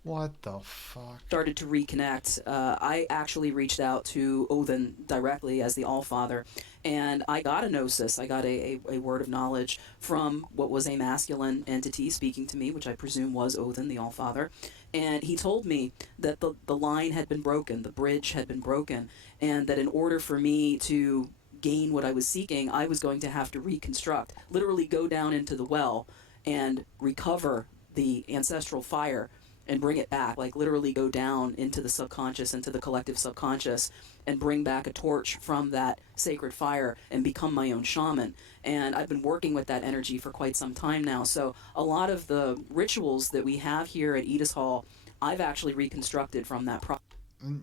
What the fuck? started to reconnect, I actually reached out to Odin directly as the Allfather, and I got a gnosis. I got a word of knowledge from what was a masculine entity speaking to me, which I presume was Odin, the Allfather. And he told me that the line had been broken, the bridge had been broken, and that in order for me to gain what I was seeking, I was going to have to reconstruct, literally go down into the well and recover the ancestral fire and bring it back, like literally go down into the subconscious, into the collective subconscious, and bring back a torch from that sacred fire and become my own shaman. And I've been working with that energy for quite some time now. So a lot of the rituals that we have here at Edith Hall, I've actually reconstructed from that process.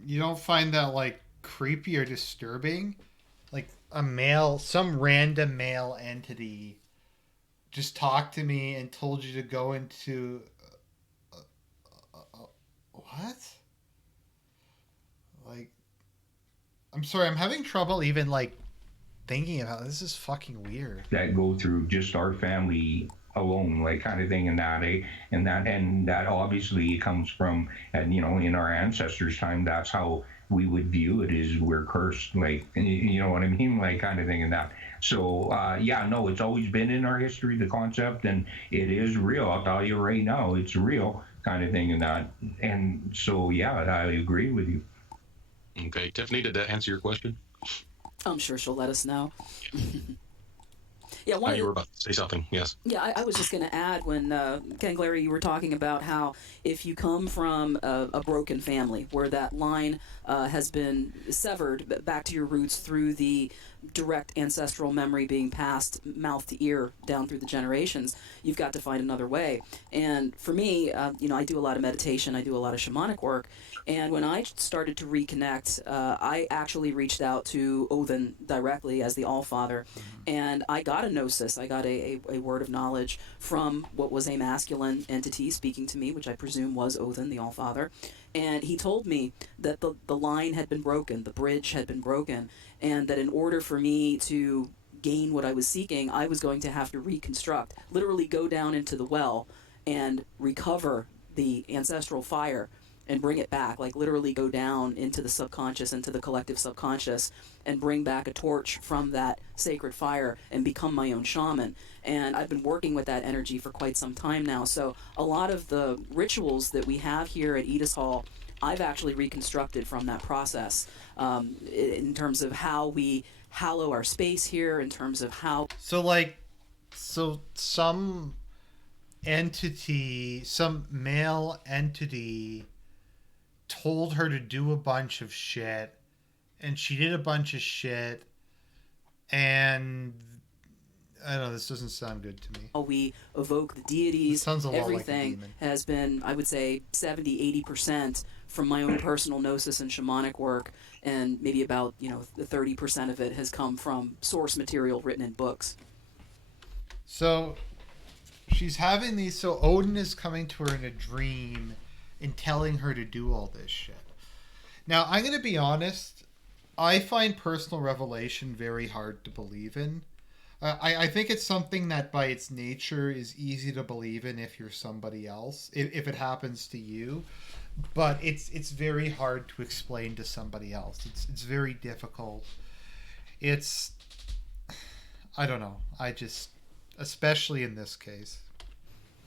You don't find that like creepy or disturbing? Like some random male entity just talked to me and told you to go into what? Like, I'm sorry, I'm having trouble even like thinking about this. Is fucking weird. That go through just our family alone, like kind of thing, and that obviously comes from, and in our ancestors' time, that's how we would view it, is we're cursed, like, you know what I mean, like kind of thing, and that. So no, it's always been in our history, the concept, and it is real. I'll tell you right now, it's real, kind of thing, and that. And so I agree with you. Okay, Tiffany, did that answer your question? I'm sure she'll let us know. Yeah, you were about to say something, yes. Yeah, I was just going to add, when Ken Glary, you were talking about how if you come from a broken family where that line has been severed back to your roots through the direct ancestral memory being passed mouth to ear down through the generations, you've got to find another way. And for me, I do a lot of meditation, I do a lot of shamanic work, and when I started to reconnect, I actually reached out to Odin directly as the Allfather, and I got a gnosis. I got a word of knowledge from what was a masculine entity speaking to me, which I presume was Odin, the Allfather. And he told me that the line had been broken, the bridge had been broken, and that in order for me to gain what I was seeking, I was going to have to reconstruct, literally go down into the well and recover the ancestral fire and bring it back, like literally go down into the subconscious, into the collective subconscious, and bring back a torch from that sacred fire and become my own shaman. And I've been working with that energy for quite some time now. So a lot of the rituals that we have here at Edith Hall, I've actually reconstructed from that process, in terms of how we hallow our space here, in terms of how... So some entity, some male entity told her to do a bunch of shit, and she did a bunch of shit, and I don't know, this doesn't sound good to me. We evoke the deities, sounds a lot everything like a demon. has been, I would say, 70-80% from my own personal gnosis and shamanic work, and maybe about the 30% of it has come from source material written in books. So she's having these, so Odin is coming to her in a dream and telling her to do all this shit. Now, I'm going to be honest, I find personal revelation very hard to believe in. I think it's something that by its nature is easy to believe in if you're somebody else, if it happens to you. But it's very hard to explain to somebody else. It's very difficult. I don't know. Especially in this case.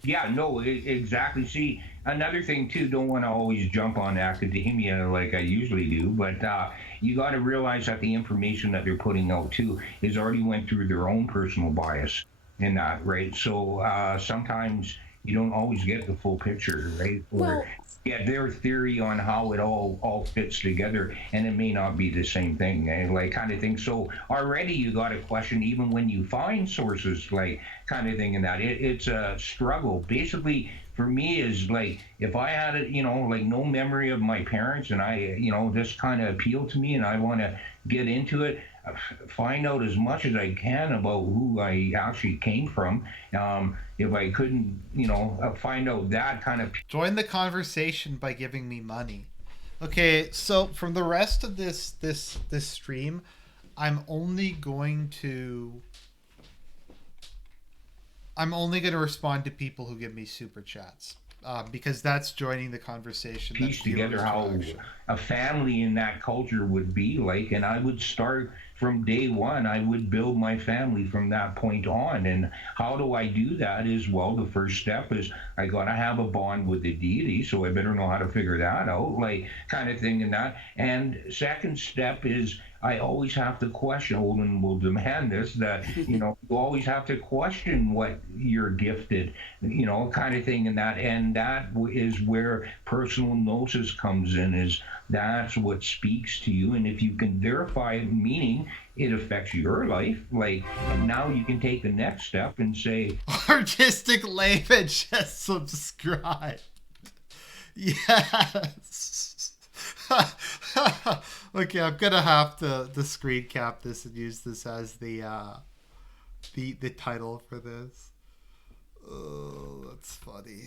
Yeah, no, exactly. See, another thing too, don't want to always jump on academia like I usually do, but you got to realize that the information that they're putting out too is already went through their own personal bias in that, right? So sometimes you don't always get the full picture, right? Or get their theory on how it all fits together, and it may not be the same thing, like kind of thing. So already you got to question, even when you find sources, like kind of thing, and that it's a struggle. Basically, for me, is like if I had it, like no memory of my parents, and I, this kind of appealed to me, and I want to get into it, find out as much as I can about who I actually came from. If I couldn't, find out that kind of... Join the conversation by giving me money. Okay, so from the rest of this stream, I'm only going to respond to people who give me super chats, because that's joining the conversation. Piece together how a family in that culture would be like, and I would start from day one. I would build my family from that point on. And how do I do that? Is, well, the first step is I gotta have a bond with the deity, so I better know how to figure that out, like, kind of thing. And second step is I always have to question. Olin will demand this, that you always have to question what you're gifted, kind of thing. And that is where personal gnosis comes in. Is that's what speaks to you, and if you can verify it, meaning it affects your life, like, and now you can take the next step and say, Artistic Laban just subscribe. Yes. Okay, I'm gonna have to the screen cap this and use this as the title for this. Oh, that's funny.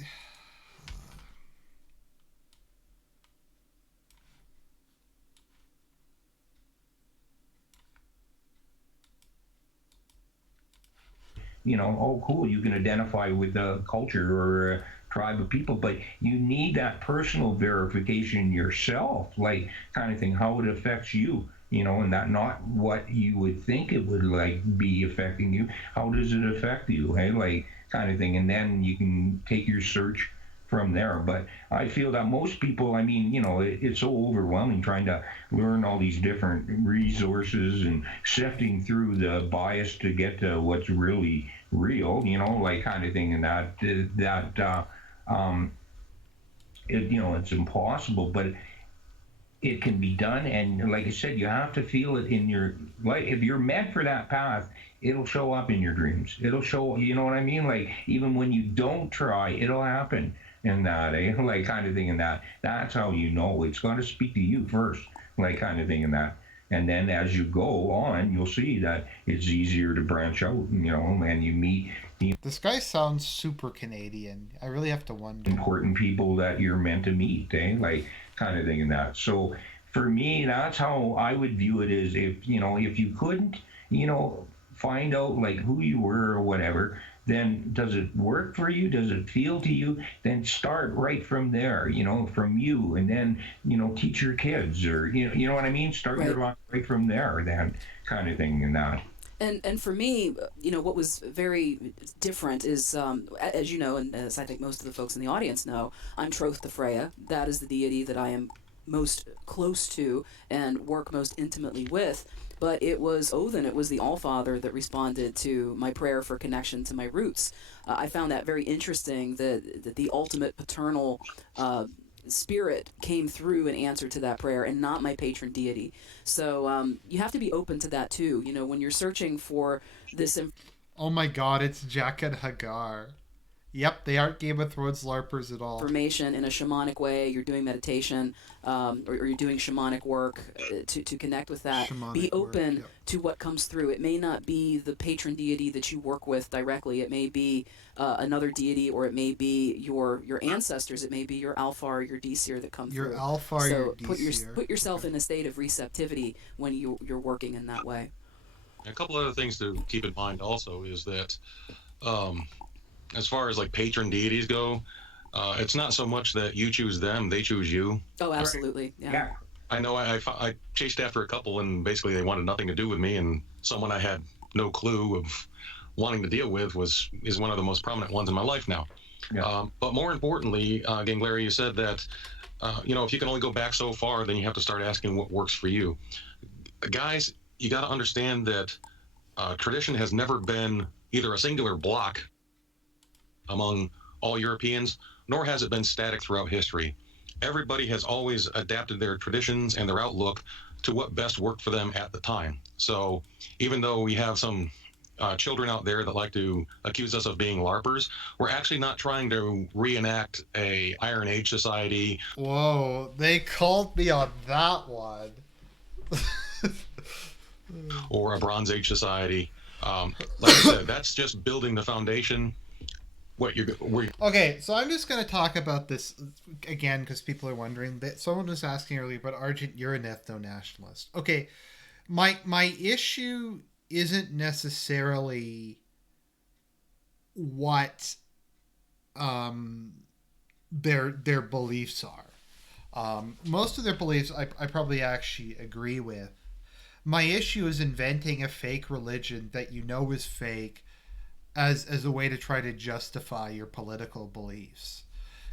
Oh, cool, you can identify with a culture or a tribe of people, but you need that personal verification yourself, like, kind of thing, how it affects you, and that not what you would think it would, like, be affecting you. How does it affect you, hey, like, kind of thing, and then you can take your search from there. But I feel that most people, I mean, it's so overwhelming trying to learn all these different resources and sifting through the bias to get to what's really real, like, kind of thing. And it's impossible, but it can be done. And like I said, you have to feel it in your life. If you're meant for that path, it'll show up in your dreams. It'll show, you know what I mean? Like, even when you don't try, it'll happen. And that, like, kind of thing. And that's how it's going to speak to you first, like, kind of thing. And then as you go on, you'll see that it's easier to branch out, and you meet this guy sounds super Canadian. I really have to wonder. Important people that you're meant to meet, like, kind of thing. And that. So for me, that's how I would view it. Is if you couldn't, find out, like, who you were or whatever, then does it work for you? Does it feel to you? Then start right from there, from you, and then, teach your kids, or, you know what I mean? Start your life right from there, then, kind of thing. And that. And for me, what was very different is, as you know, and as I think most of the folks in the audience know, I'm betrothed to Freya. That is the deity that I am most close to and work most intimately with. But it was Odin, it was the Allfather that responded to my prayer for connection to my roots. I found that very interesting, that the ultimate paternal spirit came through in answer to that prayer, and not my patron deity. So you have to be open to that too. When you're searching for this. Oh my God! It's Jack and Hagar. Yep, they aren't Game of Thrones LARPers at all. Information in a shamanic way. You're doing meditation, or you're doing shamanic work to connect with that. Be open to what comes through. It may not be the patron deity that you work with directly. It may be another deity, or it may be your ancestors. It may be your Alpha or your Deseer that come through. Your Alpha or your Deseer. Put yourself in a state of receptivity when you're working in that way. A couple other things to keep in mind also is that, as far as, like, patron deities go, it's not so much that you choose them, they choose you. Oh, absolutely. Yeah. I know I chased after a couple, and basically they wanted nothing to do with me, and someone I had no clue of wanting to deal with is one of the most prominent ones in my life now. Yeah. But more importantly, again, Larry, you said that, if you can only go back so far, then you have to start asking what works for you. Guys, you got to understand that tradition has never been either a singular block among all Europeans, nor has it been static throughout history. Everybody has always adapted their traditions and their outlook to what best worked for them at the time. So even though we have some children out there that like to accuse us of being LARPers, we're actually not trying to reenact a Iron Age society. Whoa, they called me on that one. Or a Bronze Age society. Like I said, that's just building the foundation. what you're where. Okay, so I'm just going to talk about this again because people are wondering. That someone was asking earlier, but Argent, you're an ethno-nationalist. Okay, my issue isn't necessarily what their beliefs are. Most of their beliefs I probably actually agree with. My issue is inventing a fake religion that you know is fake as a way to try to justify your political beliefs.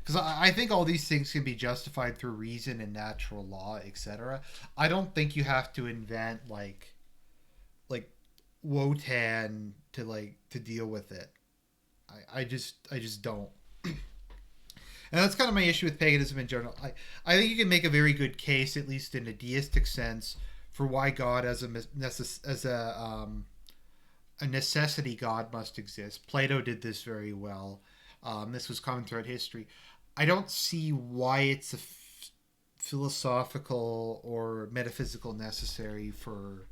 Because I think all these things can be justified through reason and natural law, etc. I don't think you have to invent like Wotan to deal with it. I just don't. And that's kind of my issue with paganism in general. I think you can make a very good case, at least in a deistic sense, for why God as a necessity God must exist. Plato did this very well. This was common throughout history. I don't see why it's a philosophical or metaphysical necessary for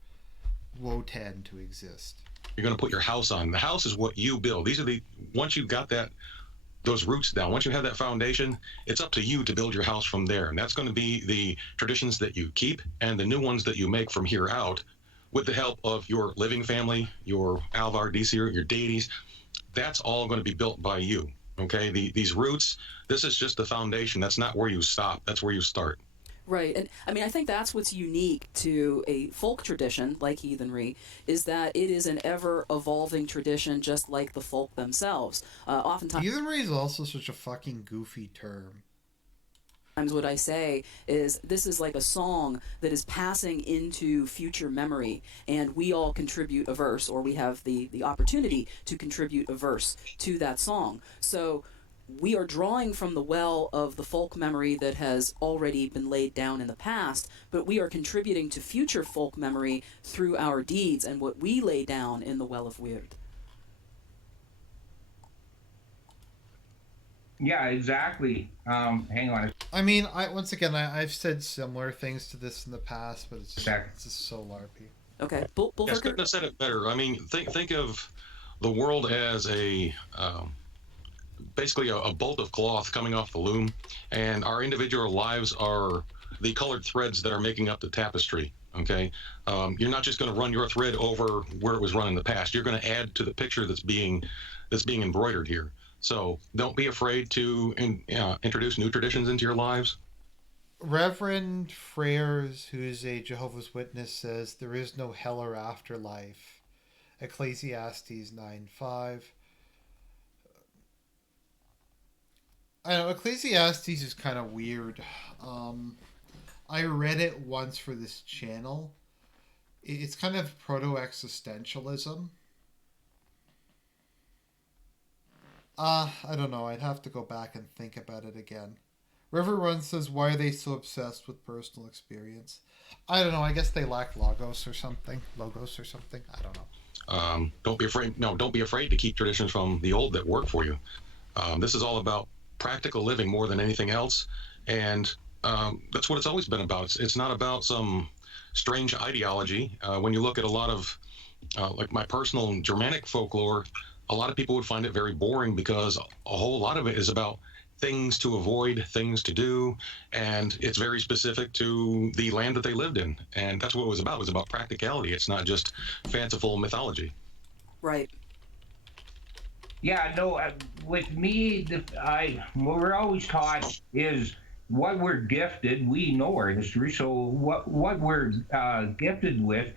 Wotan to exist. You're going to put your house on. The house is what you build. These are once you've got those roots down, once you have that foundation, it's up to you to build your house from there. And that's going to be the traditions that you keep and the new ones that you make from here out with the help of your living family, your Alvar, Disir, your deities. That's all going to be built by you. Okay? These roots, this is just the foundation. That's not where you stop. That's where you start. Right, and I mean, I think that's what's unique to a folk tradition like heathenry, is that it is an ever-evolving tradition, just like the folk themselves. Oftentimes, heathenry is also such a fucking goofy term. What I say is this is like a song that is passing into future memory, and we all contribute a verse, or we have the opportunity to contribute a verse to that song. So we are drawing from the well of the folk memory that has already been laid down in the past, but we are contributing to future folk memory through our deeds and what we lay down in the well of weird. Yeah, exactly. Hang on. I mean, I've said similar things to this in the past, but it's just so LARPy. Okay, Yes, couldn't have said it better. I mean, think of the world as basically a bolt of cloth coming off the loom, and our individual lives are the colored threads that are making up the tapestry. Okay, you're not just going to run your thread over where it was run in the past. You're going to add to the picture that's being embroidered here. So don't be afraid to introduce new traditions into your lives. Reverend Freres, who is a Jehovah's Witness, says there is no hell or afterlife. Ecclesiastes 9:5. I know Ecclesiastes is kind of weird. I read it once for this channel. It's kind of proto-existentialism. I don't know. I'd have to go back and think about it again. River Run says, why are they so obsessed with personal experience? I don't know. I guess they lack logos or something. I don't know. Don't be afraid. No, don't be afraid to keep traditions from the old that work for you. This is all about practical living more than anything else. And that's what it's always been about. It's not about some strange ideology. When you look at a lot of, like my personal Germanic folklore, a lot of people would find it very boring because a whole lot of it is about things to avoid, things to do, and it's very specific to the land that they lived in. And that's what it was about. It was about practicality. It's not just fanciful mythology. Right. Yeah, no, with me, what we're always taught is what we're gifted. We know our history, so what we're gifted with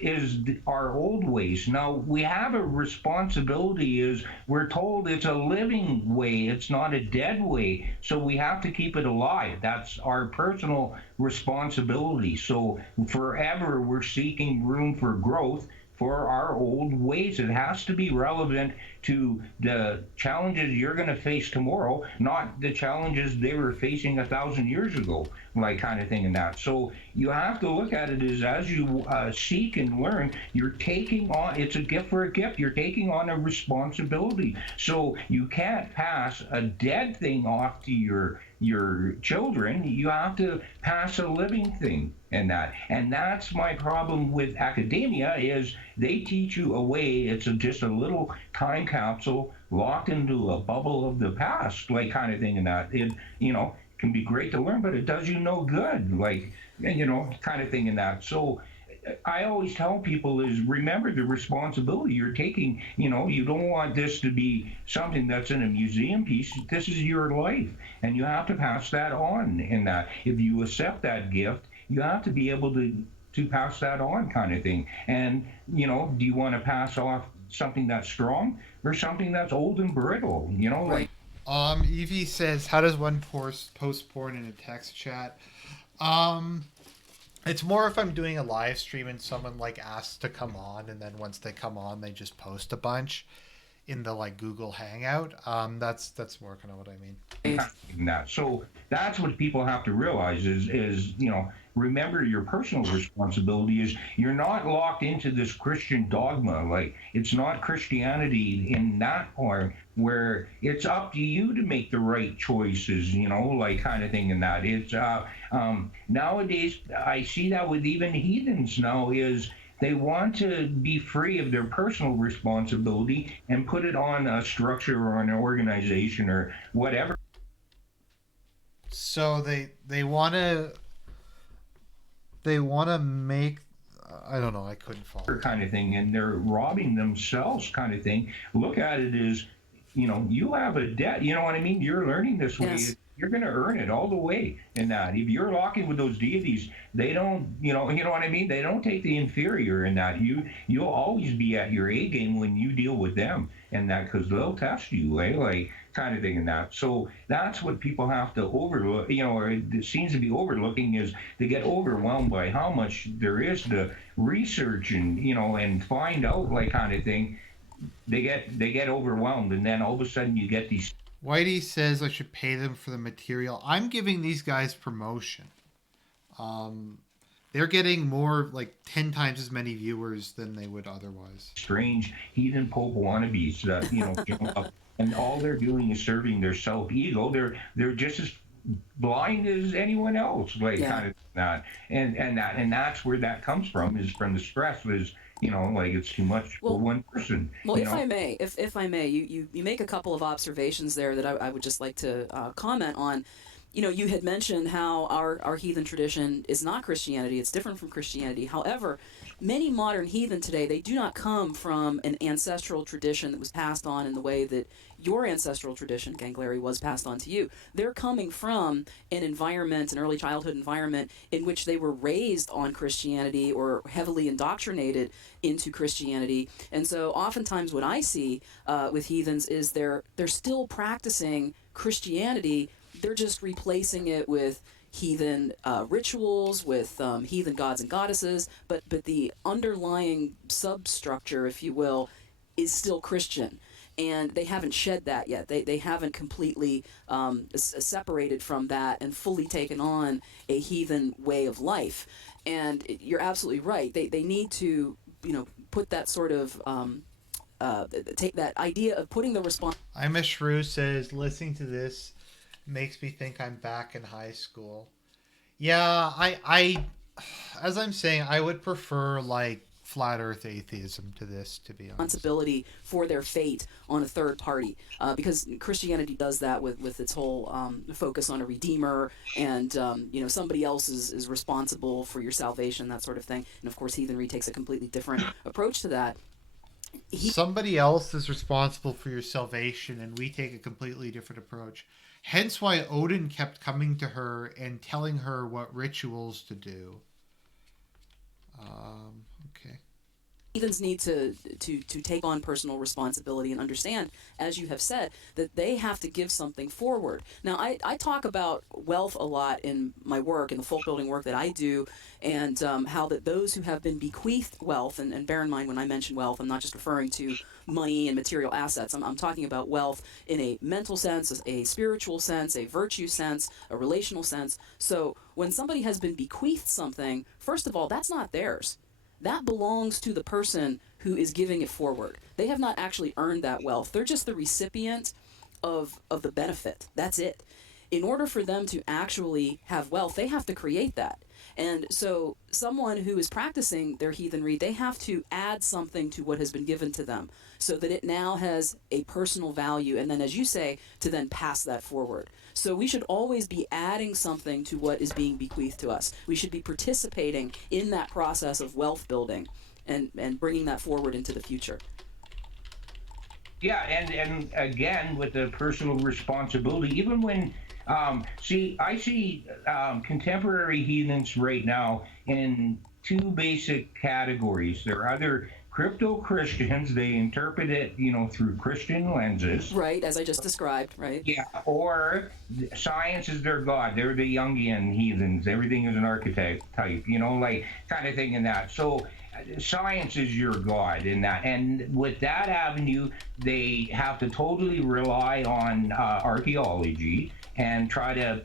is our old ways. Now, we have a responsibility, is we're told it's a living way, it's not a dead way, so we have to keep it alive. That's our personal responsibility. So forever we're seeking room for growth for our old ways. It has to be relevant to the challenges you're going to face tomorrow, not the challenges they were facing 1,000 years ago, like kind of thing and that. So you have to look at it as you seek and learn, you're taking on, it's a gift for a gift, you're taking on a responsibility. So you can't pass a dead thing off to your children. You have to pass a living thing in that. And that's my problem with academia, is they teach you a way, it's just a little time capsule locked into a bubble of the past, like kind of thing. And that it, can be great to learn, but it does you no good, like, kind of thing. And that. So I always tell people is remember the responsibility you're taking. You don't want this to be something that's in a museum piece. This is your life, and you have to pass that on. In that, if you accept that gift, you have to be able to pass that on, kind of thing. And do you want to pass off something that's strong or something that's old and brittle? Like. Evie says, how does one post porn in a text chat? It's more if I'm doing a live stream and someone like asks to come on, and then once they come on, they just post a bunch in the like Google Hangout. That's more kind of what I mean. So that's what people have to realize is remember your personal responsibility is you're not locked into this Christian dogma. Like it's not Christianity in that part where it's up to you to make the right choices, like kind of thing. And that it's nowadays I see that with even heathens now is they want to be free of their personal responsibility and put it on a structure or an organization or whatever. So they want to make, I don't know, I couldn't follow kind of thing, and they're robbing themselves kind of thing. Look at it as, you have a debt, you know what I mean? You're learning this way. Yes. You're going to earn it all the way in that. If you're locking with those deities, they don't, you know what I mean? They don't take the inferior in that. You'll always be at your A game when you deal with them and that, because they'll test you, like kind of thing in that. So that's what people have to overlook, or it seems to be overlooking is they get overwhelmed by how much there is to research and, and find out, like kind of thing. They get overwhelmed, and then all of a sudden you get these. Whitey says I should pay them for the material. I'm giving these guys promotion. They're getting more, like 10 times as many viewers than they would otherwise. Strange heathen pope wannabes that jump up, and all they're doing is serving their self ego. They're just as blind as anyone else, like kind of that, and that's where that comes from, is from the stress is. Like it's too much for one person. Well, if I may, you make a couple of observations there that I would just like to comment on. You had mentioned how our heathen tradition is not Christianity. It's different from Christianity. However, many modern heathen today, they do not come from an ancestral tradition that was passed on in the way that your ancestral tradition, Gangleri, was passed on to you. They're coming from an environment, an early childhood environment, in which they were raised on Christianity or heavily indoctrinated into Christianity. And so oftentimes what I see with heathens is they're still practicing Christianity. They're just replacing it with heathen rituals, with heathen gods and goddesses, but the underlying substructure, if you will, is still Christian. And they haven't shed that yet. They haven't completely separated from that and fully taken on a heathen way of life. And you're absolutely right. They need to, put that sort of take that idea of putting the response. Ima Shrew says, listening to this makes me think I'm back in high school. Yeah, I as I'm saying, I would prefer like flat earth atheism to this, to be honest. Responsibility for their fate on a third party, because Christianity does that with its whole focus on a redeemer, and somebody else is responsible for your salvation, that sort of thing. And of course heathenry takes a completely different approach to that. Somebody else is responsible for your salvation, and we take a completely different approach. Hence why Odin kept coming to her and telling her what rituals to do. Okay. Heathens need to take on personal responsibility and understand, as you have said, that they have to give something forward. Now, I talk about wealth a lot in my work, in the folk building work that I do, and how that those who have been bequeathed wealth, and bear in mind when I mention wealth, I'm not just referring to money and material assets. I'm talking about wealth in a mental sense, a spiritual sense, a virtue sense, a relational sense. So when somebody has been bequeathed something, first of all, that's not theirs. That belongs to the person who is giving it forward. They have not actually earned that wealth. They're just the recipient of the benefit. That's it. In order for them to actually have wealth, they have to create that. And so someone who is practicing their heathenry, they have to add something to what has been given to them so that it now has a personal value. And then, as you say, to then pass that forward. So we should always be adding something to what is being bequeathed to us. We should be participating in that process of wealth building and bringing that forward into the future. Yeah, and again with the personal responsibility, even when I see contemporary heathens right now in two basic categories. They're either crypto Christians, they interpret it, through Christian lenses. Right, as I just described, right? Yeah, or science is their god. They're the Jungian heathens. Everything is an archetype type, like kind of thing in that. So science is your god in that. And with that avenue, they have to totally rely on archaeology and try to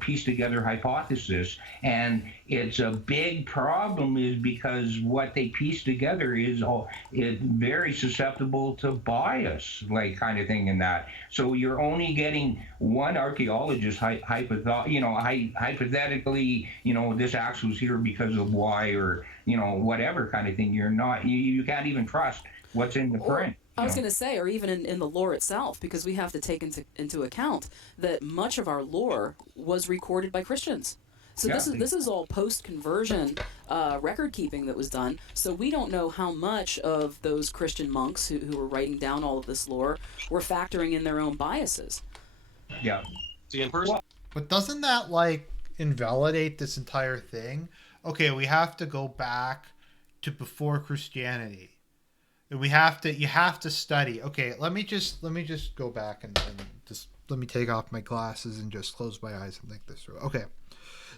piece together hypothesis. And it's a big problem is because what they piece together is very susceptible to bias, like kind of thing in that. So you're only getting one archaeologist hypothetically, this axe was here because of why, or whatever kind of thing. You can't even trust what's in the print. I was going to say, or even in the lore itself, because we have to take into account that much of our lore was recorded by Christians. So this is all post-conversion record keeping that was done. So we don't know how much of those Christian monks who were writing down all of this lore were factoring in their own biases. Yeah. See, in person. But doesn't that invalidate this entire thing? Okay, we have to go back to before Christianity. You have to study. Okay, let me just go back and just let me take off my glasses and just close my eyes and think this through. Okay,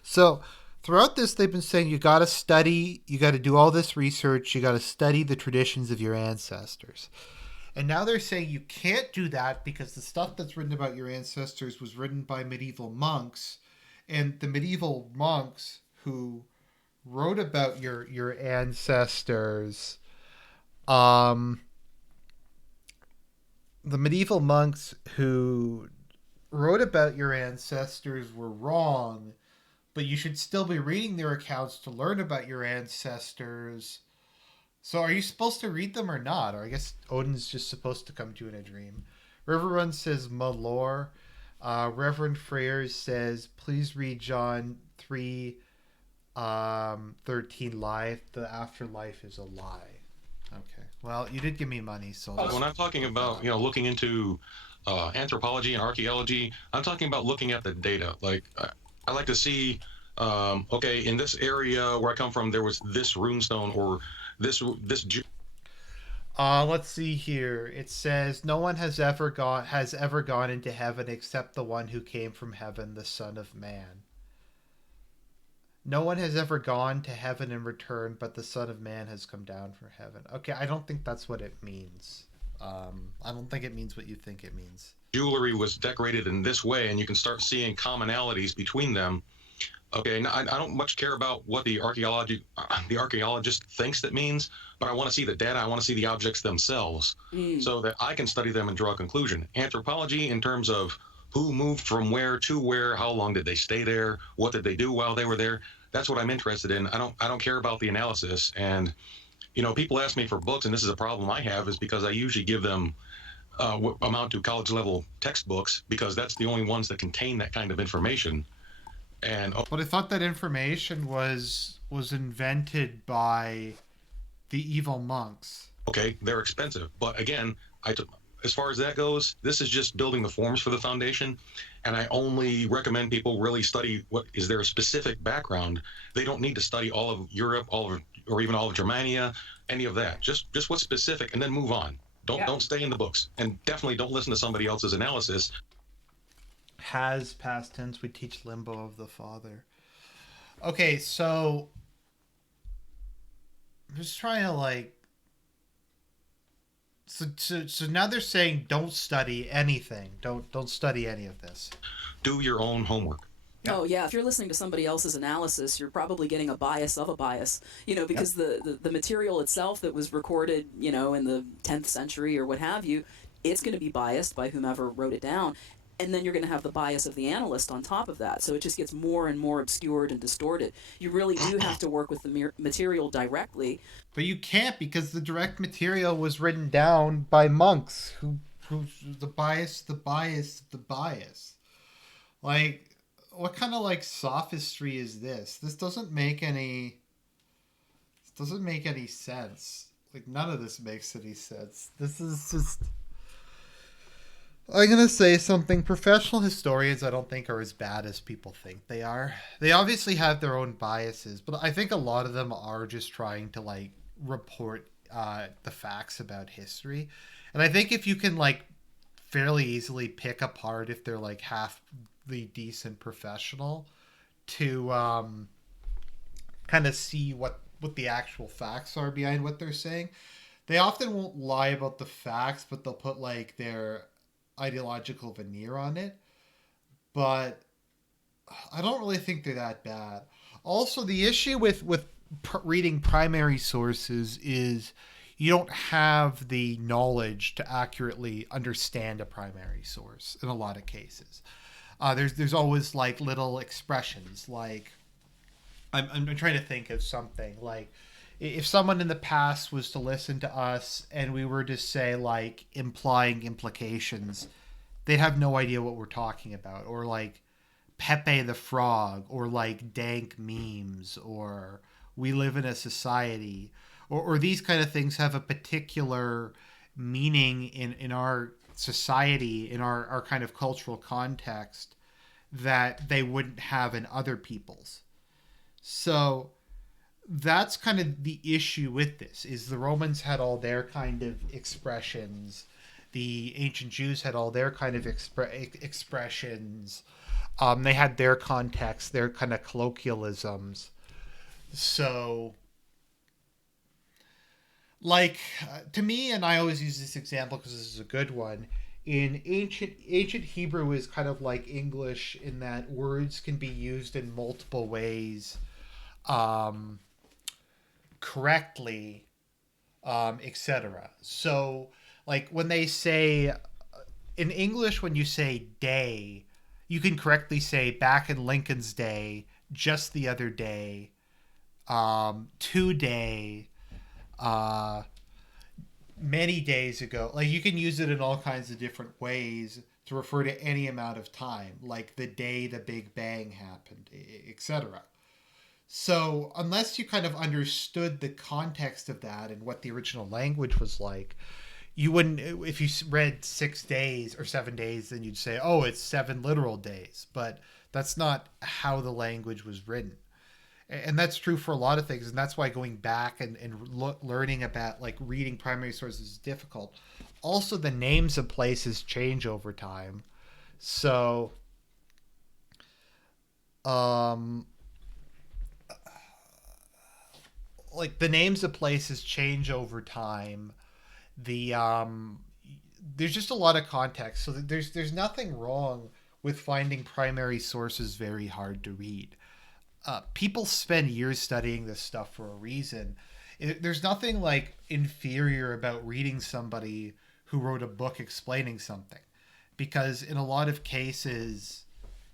so throughout this, they've been saying you got to study, you got to do all this research, you got to study the traditions of your ancestors. And now they're saying you can't do that because the stuff that's written about your ancestors was written by medieval monks, and the medieval monks who wrote about your ancestors. The medieval monks who wrote about your ancestors were wrong, but you should still be reading their accounts to learn about your ancestors. So are you supposed to read them or not? Or I guess Odin's just supposed to come to you in a dream. Riverrun says Malore. Reverend Frears says, please read John 3:13 live. The afterlife is a lie. Okay. Well, you did give me money, so When I'm talking about, looking into anthropology and archaeology, I'm talking about looking at the data. Like, I like to see, in this area where I come from, there was this runestone or this. Let's see here. It says no one has ever gone into heaven except the one who came from heaven, the Son of Man. No one has ever gone to heaven and returned, but the Son of Man has come down from heaven. Okay, I don't think that's what it means. I don't think it means what you think it means. Jewelry was decorated in this way, and you can start seeing commonalities between them. Okay, now, I don't much care about what the archaeologist thinks that means, but I want to see the data. I want to see the objects themselves, so that I can study them and draw a conclusion. Anthropology, in terms of who moved from where to where, how long did they stay there, what did they do while they were there, that's what I'm interested in. I don't care about the analysis. And people ask me for books, and this is a problem I have, is because I usually give them what amount to college level textbooks, because that's the only ones that contain that kind of information. And but I thought that information was invented by the evil monks. Okay, they're expensive, but again, as far as that goes, this is just building the forms for the foundation, and I only recommend people really study what is their specific background. They don't need to study all of Europe, or even all of Germania, any of that. Just what's specific, and then move on. Don't stay in the books, and definitely don't listen to somebody else's analysis. Has past tense, we teach limbo of the father. Okay, so I'm just trying to so now they're saying don't study anything. Don't study any of this. Do your own homework. Yeah. Oh yeah, if you're listening to somebody else's analysis, you're probably getting a bias of a bias. Because the material itself that was recorded, in the 10th century or what have you, it's going to be biased by whomever wrote it down. and then you're going to have the bias of the analyst on top of that. So it just gets more and more obscured and distorted. You really do have to work with the material directly. But you can't, because the direct material was written down by monks who the bias. Like, what kind of like sophistry is this? This doesn't make any sense. Like, none of this makes any sense. This is just, I'm gonna say something. Professional historians, I don't think, are as bad as people think they are. They obviously have their own biases, but I think a lot of them are just trying to like report the facts about history. And I think if you can like fairly easily pick apart if they're like half the decent professional to kind of see what the actual facts are behind what they're saying. They often won't lie about the facts, but they'll put like their ideological veneer on it. But I don't really think they're that bad. Also, the issue with reading primary sources is you don't have the knowledge to accurately understand a primary source in a lot of cases. There's always like little expressions like I'm trying to think of something like if someone in the past was to listen to us and we were to say like implying implications, they'd have no idea what we're talking about, or like Pepe the Frog, or like dank memes, or we live in a society, or these kind of things have a particular meaning in our society, in our kind of cultural context that they wouldn't have in other people's. So that's kind of the issue with this is the Romans had all their kind of expressions. The ancient Jews had all their kind of expressions. They had their context, their kind of colloquialisms. So, like, to me, and I always use this example because this is a good one, in ancient Hebrew is kind of like English in that words can be used in multiple ways correctly, etc. So, like when they say in English, when you say day, you can correctly say back in Lincoln's day, just the other day, today, many days ago. Like you can use it in all kinds of different ways to refer to any amount of time, like the day the Big Bang happened, etc. So unless you kind of understood the context of that and what the original language was like, you wouldn't, if you read 6 days or 7 days, then you'd say, oh, it's 7 literal days. But that's not how the language was written. And that's true for a lot of things. And that's why going back and learning about like reading primary sources is difficult. Also, the names of places change over time. So, like the names of places change over time. The there's just a lot of context, so there's nothing wrong with finding primary sources very hard to read. People spend years studying this stuff for a reason. There's nothing like inferior about reading somebody who wrote a book explaining something, because in a lot of cases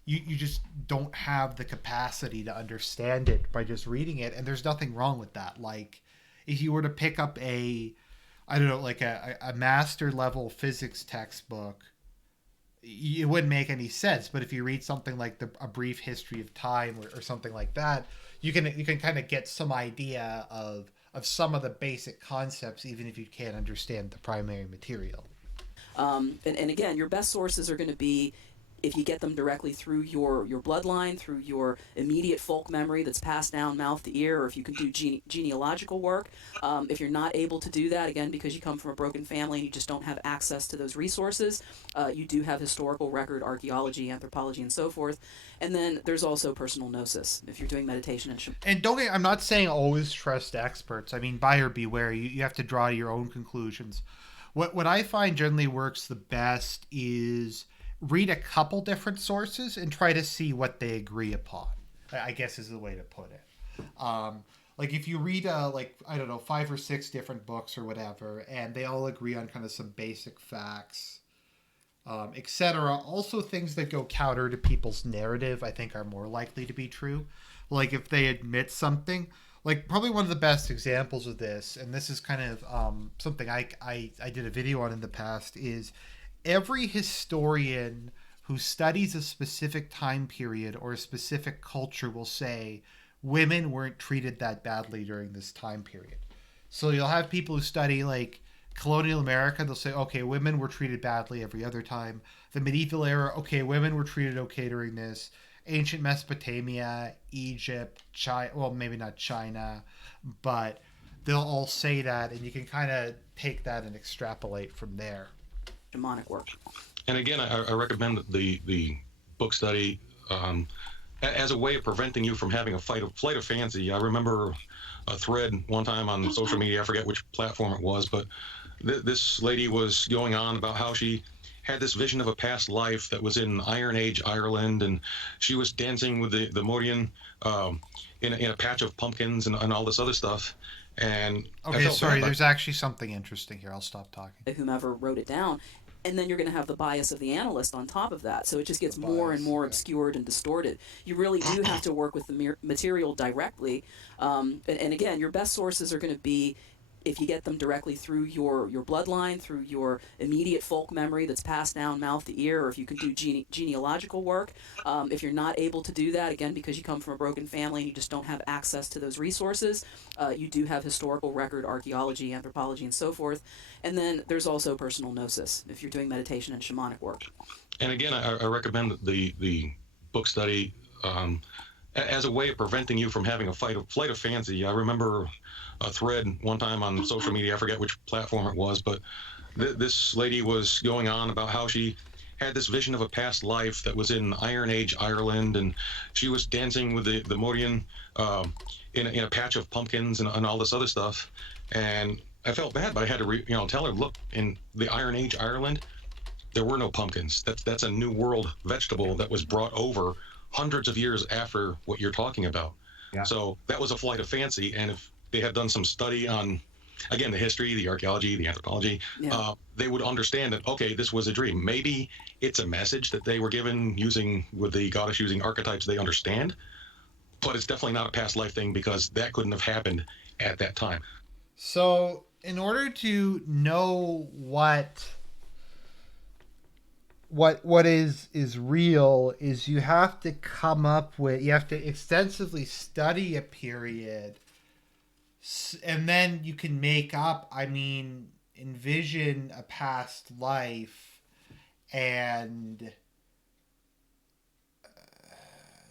you just don't have the capacity to understand it by just reading it, and there's nothing wrong with that. Like if you were to pick up a, I don't know, like a master level physics textbook, it wouldn't make any sense. But if you read something like A Brief History of Time or something like that, you can kind of get some idea of some of the basic concepts, even if you can't understand the primary material. And again, your best sources are going to be if you get them directly through your bloodline, through your immediate folk memory that's passed down mouth to ear, or if you can do genealogical work. If you're not able to do that, again, because you come from a broken family and you just don't have access to those resources, you do have historical record, archaeology, anthropology, and so forth. And then there's also personal gnosis, if you're doing meditation and And don't get, I'm not saying always trust experts. I mean, buyer beware. You have to draw your own conclusions. What I find generally works the best is read a couple different sources and try to see what they agree upon, I guess is the way to put it. Like if you read like, I don't know, 5 or 6 different books or whatever, and they all agree on kind of some basic facts, etc. Also, things that go counter to people's narrative, I think, are more likely to be true. Like if they admit something, like probably one of the best examples of this, and this is kind of something I did a video on in the past, is every historian who studies a specific time period or a specific culture will say women weren't treated that badly during this time period. So you'll have people who study like colonial America, they'll say, okay, women were treated badly every other time. The medieval era, okay, women were treated okay during this. Ancient Mesopotamia, Egypt, China, well, maybe not China, but they'll all say that, and you can kind of take that and extrapolate from there. Shamanic work. And again, I recommend the book study as a way of preventing you from having a flight of fancy. I remember a thread one time on social media, I forget which platform it was, but this lady was going on about how she had this vision of a past life that was in Iron Age Ireland, and she was dancing with the Modian in a patch of pumpkins and all this other stuff. And okay, sorry, there's actually something interesting here. I'll stop talking. Whomever wrote it down. And then you're going to have the bias of the analyst on top of that. So it just gets more and more obscured and distorted. You really do have to work with the material directly. And again, your best sources are going to be if you get them directly through your bloodline, through your immediate folk memory that's passed down mouth to ear, or if you can do genealogical work. If you're not able to do that, again, because you come from a broken family and you just don't have access to those resources, you do have historical record, archaeology, anthropology, and so forth. And then there's also personal gnosis, if you're doing meditation and shamanic work. And again, I recommend the book study as a way of preventing you from having a flight of fancy. I remember a thread one time on social media, I forget which platform it was, but this lady was going on about how she had this vision of a past life that was in Iron Age Ireland, and she was dancing with the Modian in a patch of pumpkins and all this other stuff. And I felt bad, but I had to tell her, look, in the Iron Age Ireland, there were no pumpkins. That's a new world vegetable that was brought over hundreds of years after what you're talking about. Yeah. So that was a flight of fancy, and if they had done some study on, again, the history, the archaeology, the anthropology, they would understand that, okay, this was a dream. Maybe it's a message that they were given with the goddess using archetypes they understand, but it's definitely not a past life thing because that couldn't have happened at that time. So in order to know what is real is you have to extensively study a period, and then you can envision a past life, and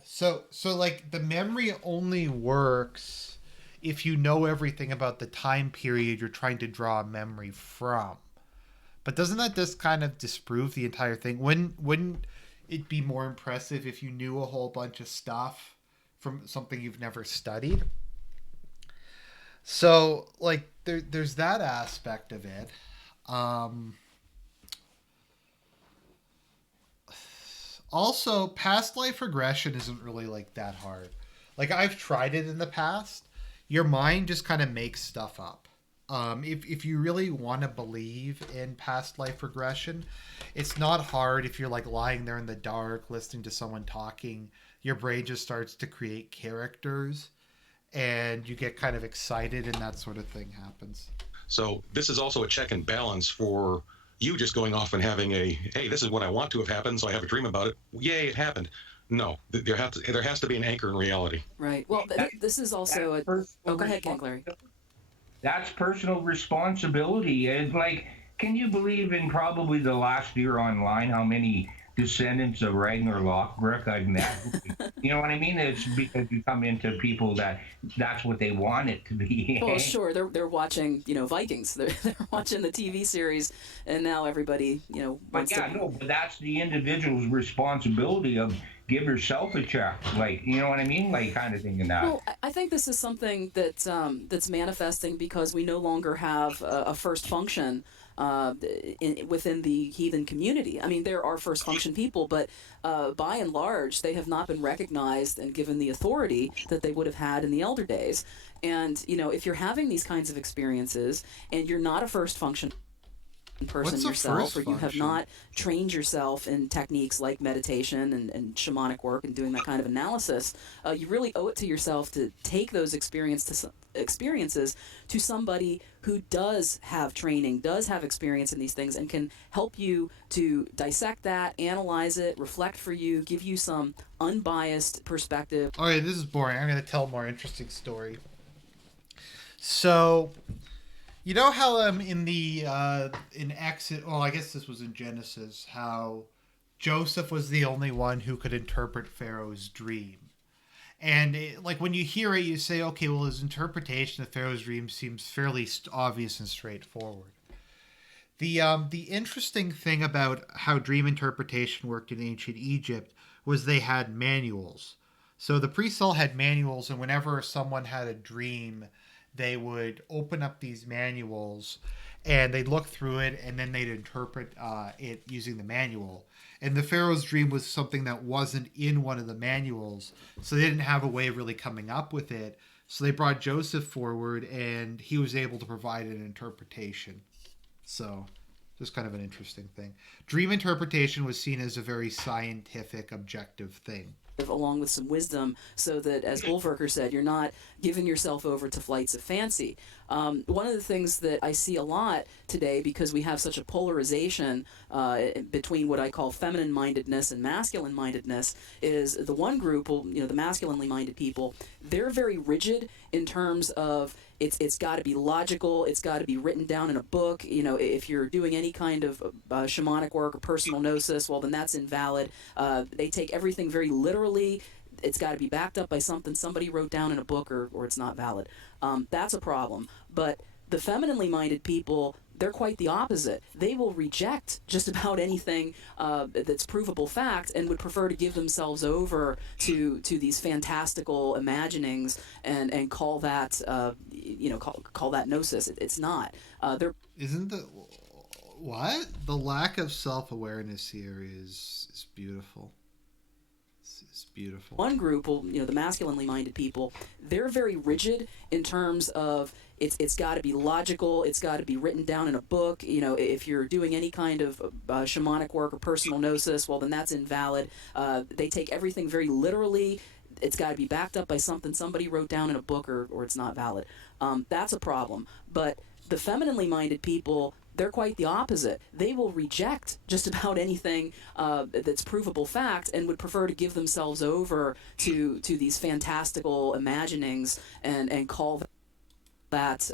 so like the memory only works if you know everything about the time period you're trying to draw a memory from. But doesn't that just kind of disprove the entire thing? Wouldn't it be more impressive if you knew a whole bunch of stuff from something you've never studied? So, like, there's that aspect of it. Also, past life regression isn't really, like, that hard. Like, I've tried it in the past. Your mind just kind of makes stuff up. If you really want to believe in past life regression, it's not hard. If you're like lying there in the dark, listening to someone talking, your brain just starts to create characters and you get kind of excited and that sort of thing happens. So this is also a check and balance for you just going off and having hey, this is what I want to have happened, so I have a dream about it. Yay, it happened. No, there has to be an anchor in reality. Right. Well, this is also go ahead, Ken Clary. That's personal responsibility. And like, can you believe in probably the last year online how many descendants of Ragnar Lothbrok I've met? You know what I mean? It's because you come into people that's what they want it to be. Well, sure, they're watching, Vikings. They're watching the TV series, and now everybody, wants to... But that's the individual's responsibility of give yourself a check, like, you know what I mean, like, kind of thing. That. Well, I think this is something that's manifesting because we no longer have a first function within the heathen community. I mean, there are first function people, but by and large, they have not been recognized and given the authority that they would have had in the elder days. And if you're having these kinds of experiences and you're not a first function person What's the yourself, first or you have function? not trained yourself in techniques like meditation and shamanic work and doing that kind of analysis, you really owe it to yourself to take those experiences to somebody who does have training, does have experience in these things, and can help you to dissect that, analyze it, reflect for you, give you some unbiased perspective. Okay, this is boring. I'm going to tell a more interesting story. So, you know how in the in Exodus, well, I guess this was in Genesis, how Joseph was the only one who could interpret Pharaoh's dream. And like when you hear it, you say, okay, well, his interpretation of Pharaoh's dream seems fairly obvious and straightforward. The interesting thing about how dream interpretation worked in ancient Egypt was they had manuals. So the priests all had manuals, and whenever someone had a dream, they would open up these manuals and they'd look through it, and then they'd interpret it using the manual. And the Pharaoh's dream was something that wasn't in one of the manuals, so they didn't have a way of really coming up with it. So they brought Joseph forward, and he was able to provide an interpretation. So, just kind of an interesting thing. Dream interpretation was seen as a very scientific, objective thing. Along with some wisdom, so that, as Ulverker said, you're not giving yourself over to flights of fancy. One of the things that I see a lot today, because we have such a polarization between what I call feminine mindedness and masculine mindedness, is the one group, the masculinely minded people, they're very rigid in terms of it's got to be logical, it's got to be written down in a book. If you're doing any kind of shamanic work or personal gnosis, well, then that's invalid. They take everything very literally. It's got to be backed up by something somebody wrote down in a book, or it's not valid. That's a problem. But the femininely minded people, they're quite the opposite. They will reject just about anything that's provable fact, and would prefer to give themselves over to these fantastical imaginings and call that call that gnosis. It's not. Isn't the what? The lack of self-awareness here is beautiful. It's beautiful. One group, the masculinely minded people, they're very rigid in terms of it's got to be logical, it's got to be written down in a book. If you're doing any kind of shamanic work or personal gnosis, well, then that's invalid. They take everything very literally. It's got to be backed up by something somebody wrote down in a book, or it's not valid. That's a problem. But the femininely minded people, they're quite the opposite. They will reject just about anything that's provable fact, and would prefer to give themselves over to these fantastical imaginings and call that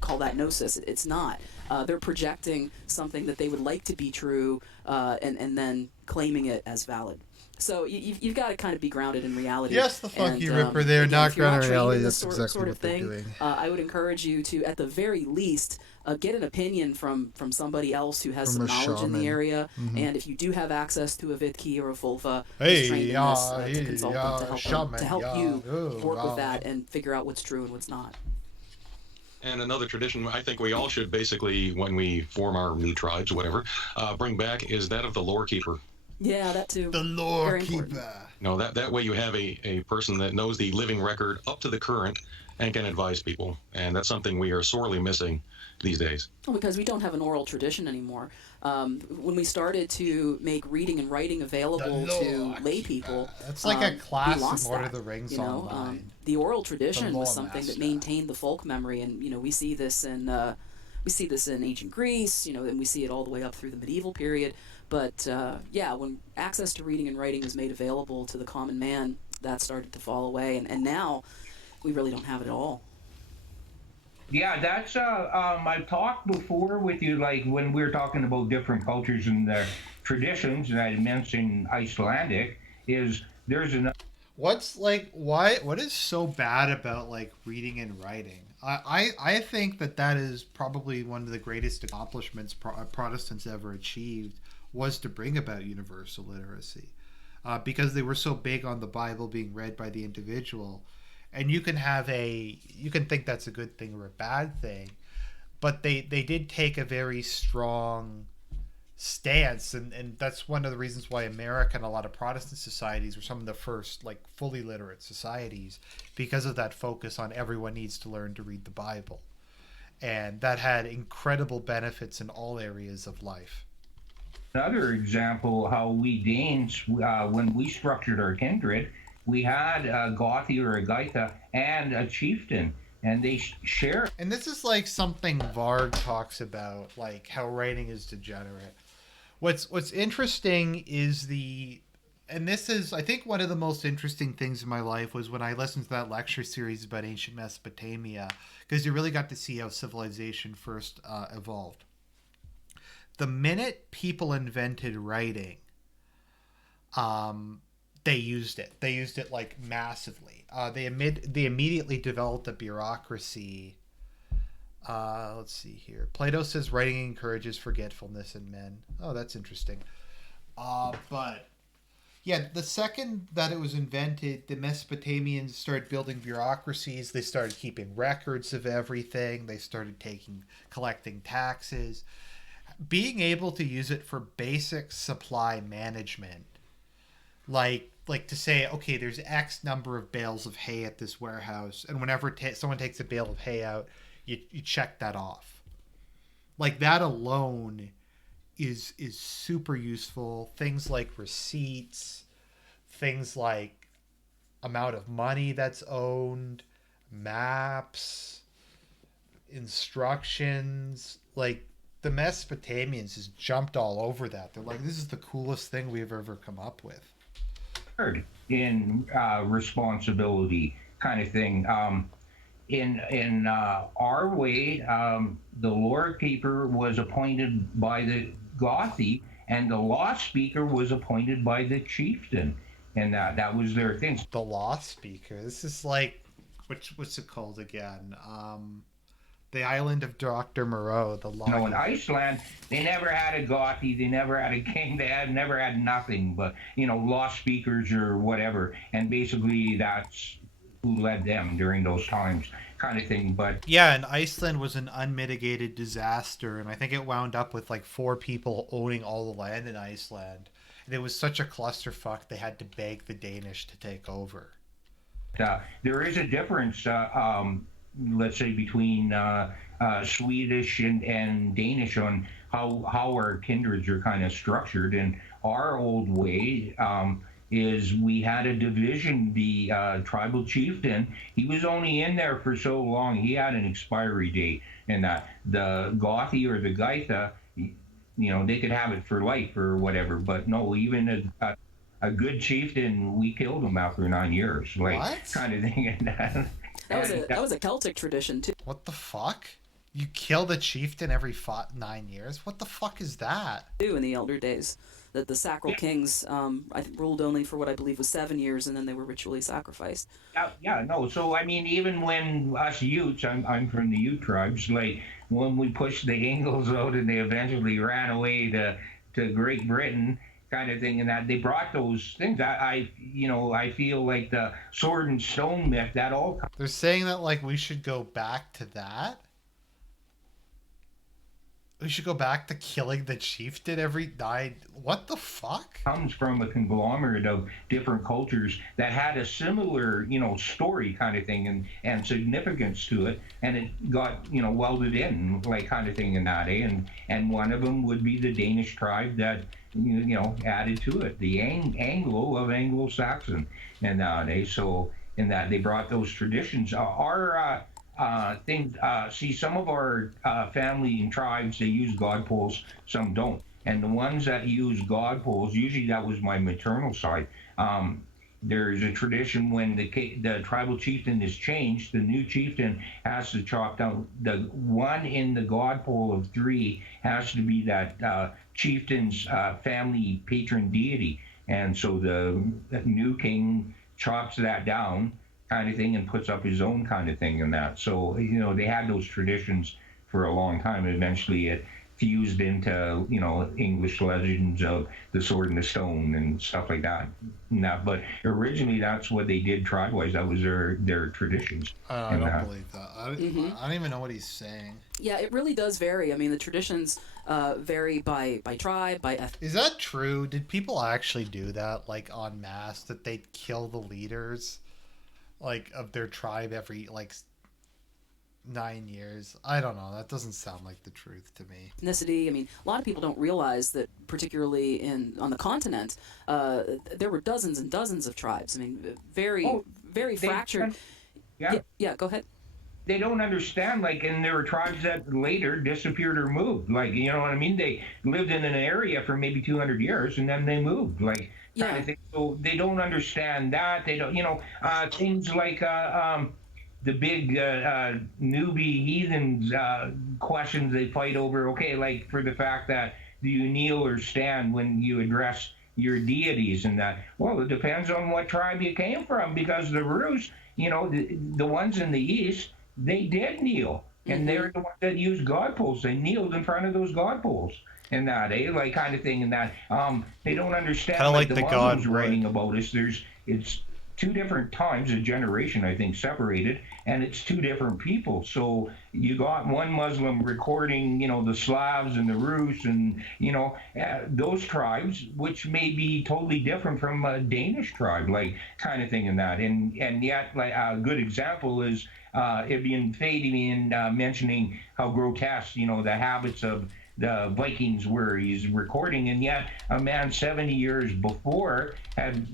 call that gnosis. It's not. They're projecting something that they would like to be true, and then claiming it as valid. So you've got to kind of be grounded in reality. Yes, the fuck and, you, Ripper. They're again, not if you're not grounded in trained reality. in That's this exactly sort of what they're thing, doing. I would encourage you to, at the very least, get an opinion from somebody else who has From some a knowledge in the shaman. area. Mhm. And if you do have access to a Vitki or a Vulva Hey, who's trained in this, to consult them, to shaman, help you oh, work wow. with that and figure out what's true and what's not. And another tradition I think we all should basically, when we form our new tribes, whatever, bring back is that of the lore keeper. Yeah, that too. The lore Very important. keeper. That way you have a person that knows the living record up to the current and can advise people. And that's something we are sorely missing these days. Well, because we don't have an oral tradition anymore. When we started to make reading and writing available to lay people, It's like a class we lost in Lord that, of the Rings you know? online. The oral tradition The was lore something that master. maintained the folk memory, and we see this in ancient Greece, and we see it all the way up through the medieval period. But when access to reading and writing was made available to the common man, that started to fall away, and now we really don't have it at all. Yeah, that's I've talked before with you, like when we were talking about different cultures and their traditions, and I mentioned Icelandic. There's another. What is so bad about like reading and writing? I think that is probably one of the greatest accomplishments Protestants ever achieved, was to bring about universal literacy, because they were so big on the Bible being read by the individual. And you can think that's a good thing or a bad thing, but they did take a very strong stance, and that's one of the reasons why America and a lot of Protestant societies were some of the first like fully literate societies, because of that focus on everyone needs to learn to read the Bible. and that had incredible benefits in all areas of life. Another example, how we Danes, when we structured our kindred, we had a Gothi or a Gaita and a chieftain, and they share. And this is like something Varg talks about, like how writing is degenerate. What's interesting is and this is, I think, one of the most interesting things in my life was when I listened to that lecture series about ancient Mesopotamia, because you really got to see how civilization first evolved. The minute people invented writing, they used it. They used it like massively. They immediately developed a bureaucracy. Let's see here. Plato says writing encourages forgetfulness in men. Oh, that's interesting. But yeah, the second that it was invented, the Mesopotamians started building bureaucracies. They started keeping records of everything. They started collecting taxes. Being able to use it for basic supply management, like to say, okay, there's X number of bales of hay at this warehouse, and whenever someone takes a bale of hay out, you check that off. Like that alone is super useful. Things like receipts, things like amount of money that's owned, maps, instructions. Like the Mesopotamians just jumped all over that. They're like, this is the coolest thing we've ever come up with. In responsibility kind of thing. In our way, the lore keeper was appointed by the Gothi, and the law speaker was appointed by the chieftain, and that was their thing. The law speaker. This is like, what's it called again? The island of Dr. Moreau. The law. No, in Iceland, they never had a Gothi, they never had a king, they never had nothing but law speakers or whatever, and basically that's who led them during those times, kind of thing. But yeah, and Iceland was an unmitigated disaster, and I think it wound up with like 4 people owning all the land in Iceland, and it was such a clusterfuck they had to beg the Danish to take over. There is a difference, let's say, between Swedish and Danish on how our kindreds are kind of structured. And our old way is we had a division. The tribal chieftain, he was only in there for so long. He had an expiry date, and the Gothi or the Gaitha, they could have it for life or whatever. But no, even a good chieftain, we killed him after 9 years, like what? Kind of thing. And that was a Celtic tradition too. What the fuck? You kill the chieftain every 9 years? What the fuck is that? In the elder days, that the sacral kings ruled only for what I believe was 7 years, and then they were ritually sacrificed. No. So I mean, even when us Utes, I'm from the Ute tribes, like when we pushed the Ingles out and they eventually ran away to Great Britain, kind of thing, and that they brought those things. I feel like the sword and stone myth, that all. They're saying that like we should go back to that. We should go back to killing the chieftain every night. What the fuck? Comes from a conglomerate of different cultures that had a similar, story kind of thing and significance to it, and it got, welded in, like kind of thing in that, and one of them would be the Danish tribe that, added to it, the Anglo of Anglo-Saxon, and nowadays, so in that they brought those traditions. Our things. See, some of our family and tribes, they use god poles, some don't. And the ones that use god poles, usually that was my maternal side. There's a tradition when the tribal chieftain is changed, the new chieftain has to chop down the one in the god pole of 3 has to be that chieftain's family patron deity. And so the new king chops that down, kind of thing, and puts up his own kind of thing in that. So, they had those traditions for a long time. Eventually it fused into, English legends of the sword and the stone and stuff like that. But originally that's what they did tribe-wise. That was their traditions. I don't believe that. I don't even know what he's saying. Yeah, it really does vary. I mean, the traditions vary by tribe, by ethnic. Is that true? Did people actually do that, like, en masse, that they'd kill the leaders, like, of their tribe every, like, 9 years. I don't know. That doesn't sound like the truth to me. Ethnicity. I mean, a lot of people don't realize that, particularly on the continent, there were dozens and dozens of tribes. I mean, very, very fractured. Yeah. Yeah. Go ahead. They don't understand, like, and there were tribes that later disappeared or moved, like, you know what I mean, they lived in an area for maybe 200 years and then they moved, like, kind Yeah. of thing. So they don't understand that. They don't, things like the big newbie heathens questions they fight over. Okay, like for the fact that do you kneel or stand when you address your deities and that? Well, it depends on what tribe you came from, because the Rus, the ones in the east, they did kneel, and they're the ones that used god poles. They kneeled in front of those god poles and that, like kind of thing, and that they don't understand. Kinda like the the Muslims God writing would. about us. It's two different times, a generation, I think, separated, and it's two different people. So you got one Muslim recording, the Slavs and the Rus and, those tribes, which may be totally different from a Danish tribe, like kind of thing in that. And yet, like a good example is Ibn Fabian mentioning how grotesque, the habits of the Vikings were. He's recording, and yet a man 70 years before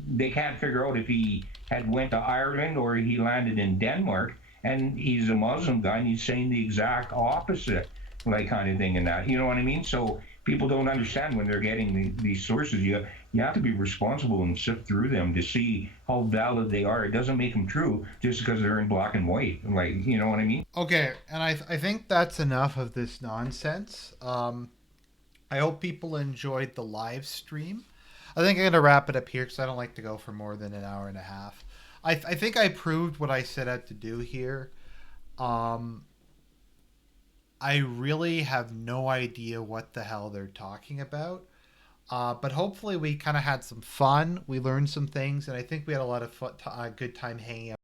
they can't figure out if he had went to Ireland or he landed in Denmark, and he's a Muslim guy, and he's saying the exact opposite, like kind of thing in that. You know what I mean? So people don't understand when they're getting these sources. You have to be responsible and sift through them to see how valid they are. It doesn't make them true just because they're in black and white. Like, you know what I mean? Okay, and I think that's enough of this nonsense. I hope people enjoyed the live stream. I think I'm going to wrap it up here because I don't like to go for more than an hour and a half. I think I proved what I set out to do here. I really have no idea what the hell they're talking about. But hopefully we kind of had some fun. We learned some things, and I think we had a lot of good time hanging out.